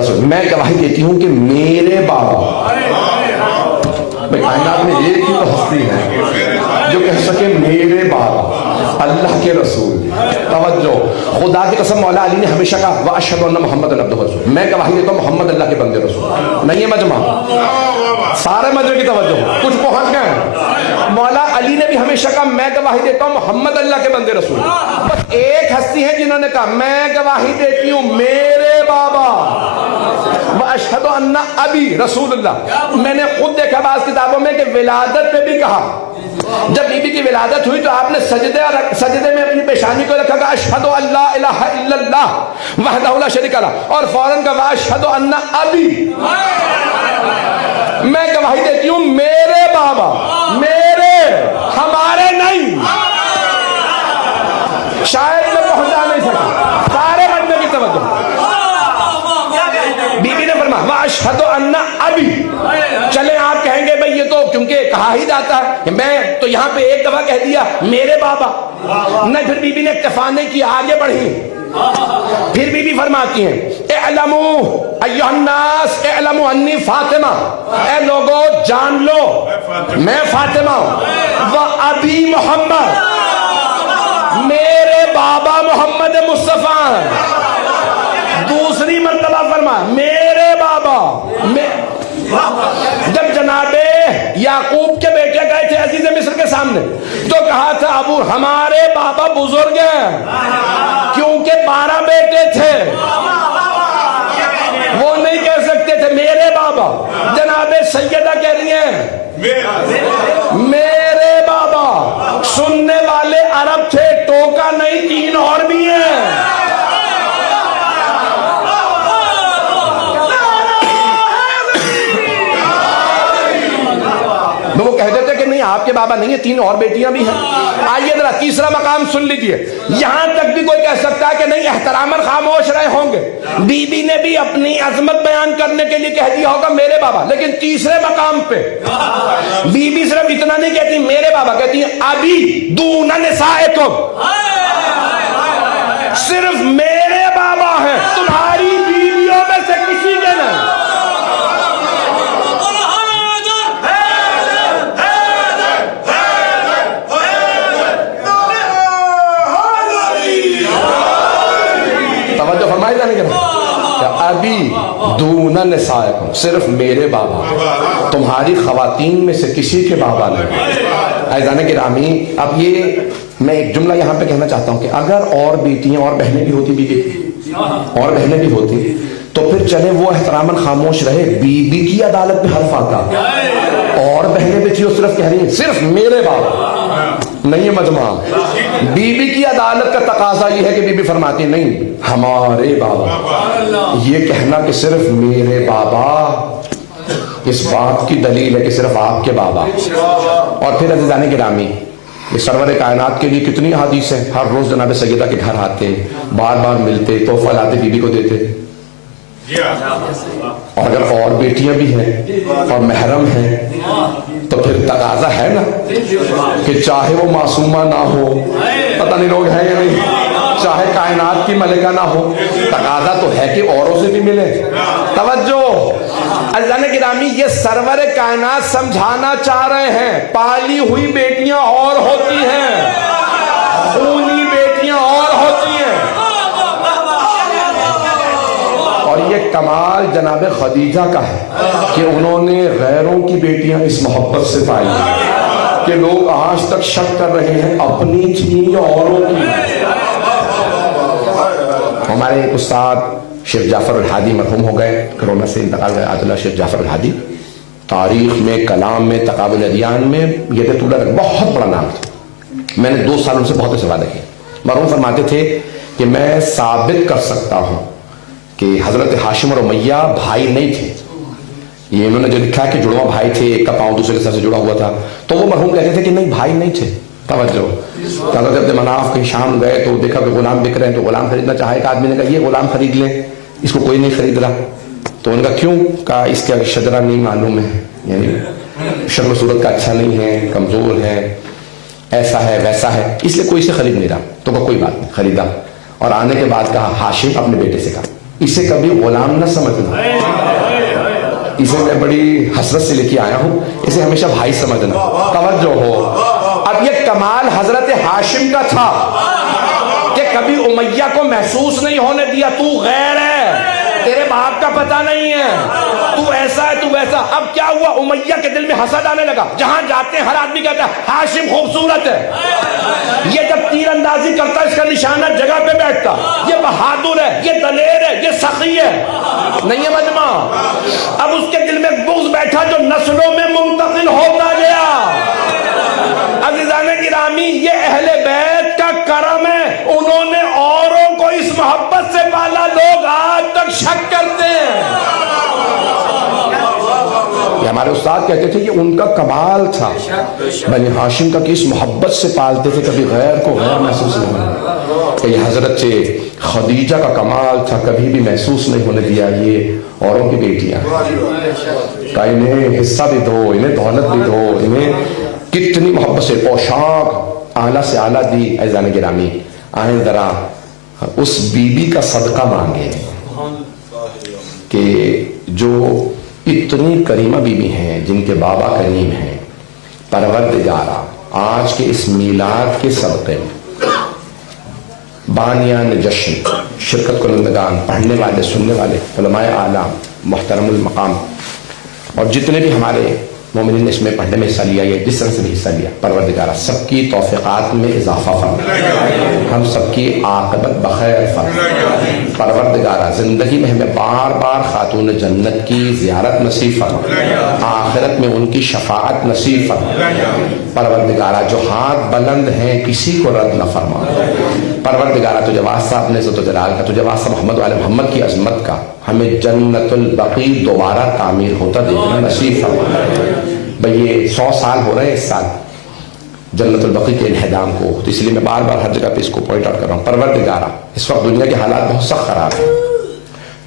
رسول میں گواہی دیتی ہوں کہ میرے بابا. کائنات میں ایک ہی تو ہستی ہے جو کہہ سکے میرے بابا، اللہ کے رسول. توجہ، خدا کی قسم مولا علی نے ہمیشہ کہا واشہد ان محمد عبدہ ورسولہ، میں گواہی دیتا ہوں محمد اللہ کے بندے رسول. نہیں ہے مجمع، سارے مجمع کی توجہ، کچھ پہنچ گئے. مولا علی نے بھی ہمیشہ کہا میں گواہی دیتا ہوں محمد اللہ کے بندے رسول. بس ایک ہستی ہے جنہوں نے کہا میں گواہی دیتی ہوں میرے بابا واشہد ان ابی رسول اللہ. میں نے خود دیکھا بعض کتابوں میں کہ ولادت پہ بھی کہا. جب بی بی کی ولادت ہوئی تو آپ نے سجدے میں اپنی پیشانی کو رکھا کہ اشہد ان لا الہ الا اللہ وحدہ لا شریک لہ, اور فوراً کہا اشہد ان ابی, میں گواہی دیتی ہوں میرے بابا, میرے, ہمارے نہیں. شاید میں پہنچا نہیں سکا, سارے بندے کی توجہ. بی بی نے فرمایا واشہد ان ابی. چلیں آپ کہیں گے بھئی یہ تو کیونکہ کہا ہی جاتا ہے, میں تو یہاں پہ ایک دفعہ کہہ دیا میرے بابا. نہیں, پھر بی بی نے اکتفا نہیں کیا, آگے بڑھی. پھر بی بی فرماتی ہیں اعلموا ایھا الناس اعلموا انی فاطمہ, اے لوگو جان لو میں فاطمہ ہوں. وابی محمد, میرے بابا محمد مصطفیٰ. دوسری مرتبہ فرما میرے بابا. جب جناب یعقوب کے بیٹے گئے تھے عزیز مصر کے سامنے تو کہا تھا ابو ہمارے بابا بزرگ ہیں, کیونکہ 12 بیٹے تھے, وہ نہیں کہہ سکتے تھے میرے بابا. جناب سیدہ کہہ رہی ہیں میرے بابا. سننے والے عرب تھے, ٹوکا نہیں, 3 اور بھی ہیں. وہ کہتے تھے کہ نہیں آپ کے بابا نہیں ہیں, 3 اور بیٹیاں بھی ہیں. آئیے ذرا تیسرا مقام سن لیجئے. یہاں تک بھی کوئی کہہ سکتا ہے کہ نہیں احتراماً خاموش رہے ہوں گے. بی بی نے بھی اپنی عظمت بیان کرنے کے لیے کہہ دیا ہوگا میرے بابا, لیکن تیسرے مقام پہ بی بی صرف اتنا نہیں کہتی میرے بابا, کہتی ہیں ابی دون نسائکم, صرف میرے بابا ہیں, تمہاری بیویوں میں سے کسی کے نہیں. ابھی دون نسائکم, صرف میرے بابا, تمہاری خواتین میں سے کسی کے بابا نہیں. عزیزان گرامی, اب یہ میں ایک جملہ یہاں پہ کہنا چاہتا ہوں کہ اگر اور بیٹیاں اور بہنیں بھی ہوتی, بیوی اور بہنیں بھی ہوتی تو پھر چلے وہ احتراماً خاموش رہے. بی بی کی عدالت پہ حرف آتا, اور بہنیں بھی تھی وہ صرف کہہ رہی ہیں صرف میرے بابا. نہیں مجمع, بی بی کی عدالت کا تقاضا یہ ہے کہ بی بی فرماتی نہیں ہمارے بابا. یہ کہنا کہ صرف میرے بابا اس بات کی دلیل ہے کہ صرف آپ کے بابا. اور پھر عزیزان گرامی, یہ سرور کائنات کے لیے کتنی حدیث ہیں. ہر روز جناب سیدہ کے گھر آتے, بار بار ملتے, تحفہ لاتے, بی بی کو دیتے. اور اگر اور بیٹیاں بھی ہیں اور محرم ہیں تو پھر تقاضا ہے نا کہ چاہے وہ معصومہ نہ ہو, پتہ نہیں لوگ ہیں یا نہیں, چاہے کائنات کی ملکہ نہ ہو, تقاضا تو ہے کہ اوروں سے بھی ملے. توجہ عزیزان گرامی, یہ سرور کائنات سمجھانا چاہ رہے ہیں پالی ہوئی بیٹیاں اور ہوتی ہیں, خونی بیٹیاں اور ہوتی ہیں. اور یہ کمال جناب خدیجہ کا ہے کہ انہوں نے غیروں کی بیٹیاں اس محبت سے پائی کہ لوگ آج تک شک کر رہے ہیں اپنی تھی یا اوروں کی. ہمارے ایک استاد شیخ جعفر الہادی مرحوم ہو گئے, کرونا سے انتقال گئے. عادل شیخ جعفر الہادی تاریخ میں, کلام میں, تقابل ادیان میں یہ بہت بڑا نام تھا. میں نے 2 سال ان سے بہت استفادہ کیا. مرحوم فرماتے تھے کہ میں ثابت کر سکتا ہوں کہ حضرت ہاشم اور امیہ بھائی نہیں تھے. یہ انہوں نے جو لکھا ہے کہ جڑواں بھائی تھے, ایک کا پاؤں دوسرے کے ساتھ سے جڑا ہوا تھا, تو وہ مرحوم کہتے تھے کہ نہیں بھائی نہیں تھے. توجہ, حضرت عبد مناف کہیں شام گئے تو دیکھا کہ غلام بک رہے ہیں, تو غلام خریدنا چاہا. ایک آدمی نے کہا یہ غلام خرید لیں, اس کو کوئی نہیں خرید رہا. تو ان کا کیوں, کہا اس کا شجرہ نہیں معلوم ہے, یعنی شکل و صورت کا اچھا نہیں ہے, کمزور ہے, ایسا ہے ویسا ہے, اس لیے کوئی اسے خرید نہیں رہا. تو کوئی بات نہیں, خریدا. اور آنے کے بعد کہا ہاشم اپنے بیٹے سے کہا اسے کبھی غلام نہ سمجھنا, اسے میں بڑی حسرت سے لے کے آیا ہوں, اسے ہمیشہ بھائی سمجھنا. توجہ ہو, اب یہ کمال حضرت ہاشم کا تھا کہ کبھی امیہ کو محسوس نہیں ہونے دیا تو غیر ہے, تیرے باپ کا پتہ نہیں ہے، تو ایسا ہے تو ویسا. اب کیا ہوا، امیہ کے دل میں حسد آنے لگا. جہاں جاتے ہیں ہر آدمی کہتا ہے ہاشم خوبصورت ہے. یہ جب تیر اندازی کرتا ہے اس کا نشانہ جگہ پہ بیٹھتا. یہ بہادر ہے، یہ دلیر ہے، یہ سخی ہے. نہیں ہے مجمع. اب اس کے دل میں بغض بیٹھا جو نسلوں میں منتقل ہوتا گیا. عزیزان گرامی، یہ اہل بیت کا کرم ہے، انہوں نے اوروں کو اس محبت سے پالا. لوگ آج تک شک کرتے ہیں. یہ ہمارے استاد کہتے تھے کہ ان کا کمال تھا بنی ہاشم کا کہ اس محبت سے پالتے تھے، کبھی غیر کو غیر محسوس نہیں ہونے. کہ یہ حضرت خدیجہ کا کمال تھا، کبھی بھی محسوس نہیں ہونے دیا یہ اوروں کی بیٹیاں کہ انہیں حصہ بھی دو، انہیں دولت بھی دو. انہیں کتنی محبت سے پوشاک اعلیٰ سے اعلیٰ دی. عزیزان گرامی، آئیں ذرا اس بی بی کا صدقہ مانگے کہ جو اتنی کریمہ بی بی ہیں، جن کے بابا کریم ہیں. پروردگارہ آج کے اس میلاد کے صدقے میں بانیان جشن، شرکت کنندگان، پڑھنے والے، سننے والے، علماء اعلیٰ، محترم المقام، اور جتنے بھی ہمارے مومنین نے اس میں پڑھنے میں حصہ لیا، یہ جس طرح سے بھی حصہ لیا، پروردگارہ سب کی توفیقات میں اضافہ فرما، ہم سب کی عاقبت بخیر فرما. پروردگارہ زندگی میں ہمیں بار بار خاتون جنت کی زیارت نصیب فرما، آخرت میں ان کی شفاعت نصیب فرما. پروردگارہ جو ہاتھ بلند ہیں کسی کو رد نہ فرما. پروردگارہ تجھے واسطہ اپنے عزت و جلال کا، تجھے واسطہ محمد وعلی محمد کی عظمت کا، ہمیں جنت البقیع دوبارہ تعمیر ہوتا دیکھنا نصیب فرما. بھئی یہ 100 سال ہو رہے ہیں اس سال جنت البقیع کے انہدام کو، تو اس لیے میں بار بار ہر جگہ پہ اس کو پوائنٹ آؤٹ کر رہا ہوں. پروردگارہ اس وقت دنیا کے حالات بہت سخت خراب ہیں،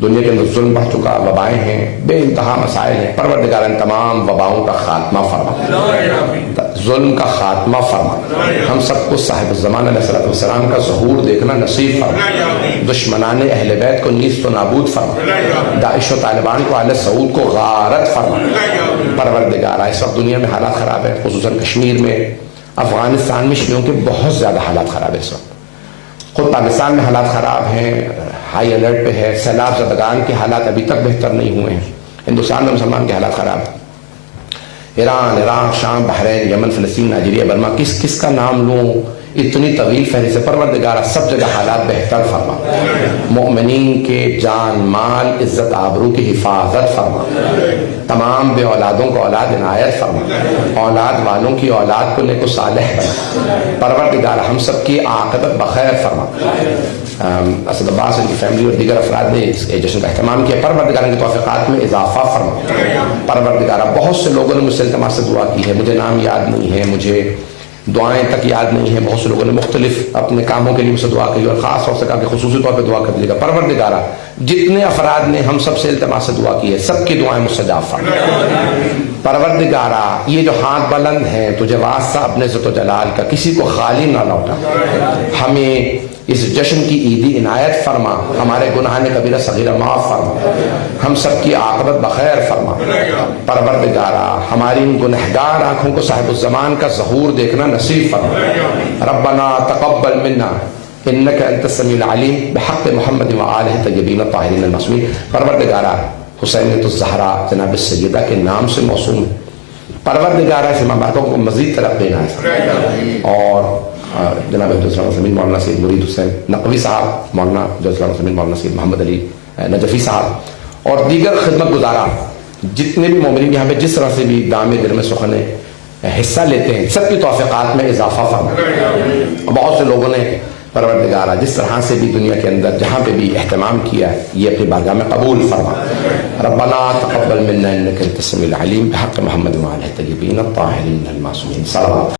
دنیا کے اندر ظلم بڑھ چکا، وبائیں ہیں، بے انتہا مسائل ہیں. پروردگارہ ان تمام وباؤں کا خاتمہ فرما، ظلم کا خاتمہ فرما. ہم سب کو صاحب الزمان علیہ السلام کا ظہور دیکھنا نصیب فرما. دشمنان اہل بیت کو نیست و نابود فرما. داعش و طالبان کو، آل سعود کو غارت فرما. پروردگارہ اس وقت دنیا میں حالات خراب ہیں، خصوصاً کشمیر میں، افغانستان میں شیعوں کے بہت زیادہ حالات خراب ہیں اس وقت. خود پاکستان میں حالات خراب ہیں، ہائی الرٹ پہ ہے. سیلاب زدگان کے حالات ابھی تک بہتر نہیں ہوئے ہیں. ہندوستان میں مسلمان کے حالات خراب ہیں. ایران، عراق، شام، بحرین، یمن، فلسطین، نائجیریا، برما، کس کا نام لوں، اتنی طویل فہرست. پروردگارہ سب جگہ حالات بہتر فرما. مومنین کے جان، مال، عزت، آبرو کی حفاظت فرما. تمام بے اولادوں کو اولاد عنایت فرما. اولاد والوں کی اولاد کو نیک و صالح بنا. پروردگارہ ہم سب کی عاقبت بخیر فرما. اسد عباس ان کی فیملی اور دیگر افراد نے اس جشن کا اہتمام کیا. پروردگارہ کی توفیقات میں اضافہ فرما. پروردگارہ بہت سے لوگوں نے مجھ سے التماس سے دعا کی ہے، مجھے نام یاد نہیں ہے، مجھے دعائیں تک یاد نہیں ہیں. بہت سے لوگوں نے مختلف اپنے کاموں کے لیے مجھ سے دعا کی، اور خاص طور سے کہا کہ خصوصی طور پہ دعا کر دیجیے گا. پروردگارہ جتنے افراد نے ہم سب سے التماس سے دعا کی ہے، سب کی دعائیں مستجاب فرما. پروردگارہ یہ جو ہاتھ بلند ہیں، تجھے واسطہ اپنے عزت و جلال کا، کسی کو خالی نہ لوٹا. ہمیں اس جشن کی عیدی عنایت فرما. ہمارے گناہ کبیرہ صغیرہ معاف فرما. ہم سب کی عاقبت بخیر فرما. پروردگارہ ہماری ان گنہگار آنکھوں کو صاحب الزمان کا ظہور دیکھنا نصیب فرما. ربنا تقبل منا انک انت السمیع العلیم بحق محمد وآلہ الطیبین الطاہرین المعصومین. پروردگارہ حسینۃ الزہرا جناب سیدہ کے نام سے موسوم ہے. پروردگارہ اس اماماتوں کو مزید ترقی عنایت. اور جناب عبدالسلام سمین مولانا سید مرید حسین نقوی صاحب، مولانا عبدالسلام سمین مولانا سید محمد علی نجفی صاحب، اور دیگر خدمت گزاران جتنے بھی مومنین یہاں پہ جس طرح سے بھی دام دل میں سخن حصہ لیتے ہیں، سب کی توفیقات میں اضافہ فرما. بہت سے لوگوں نے پروردگارہ جس طرح سے بھی دنیا کے اندر جہاں پہ بھی اہتمام کیا ہے، یہ اپنی بارگاہ میں قبول فرما. ربنا تقبل منا انک انت السمیع العلیم بحق محمد وآلہ الطیبین الطاہرین المعصومین. صلوات.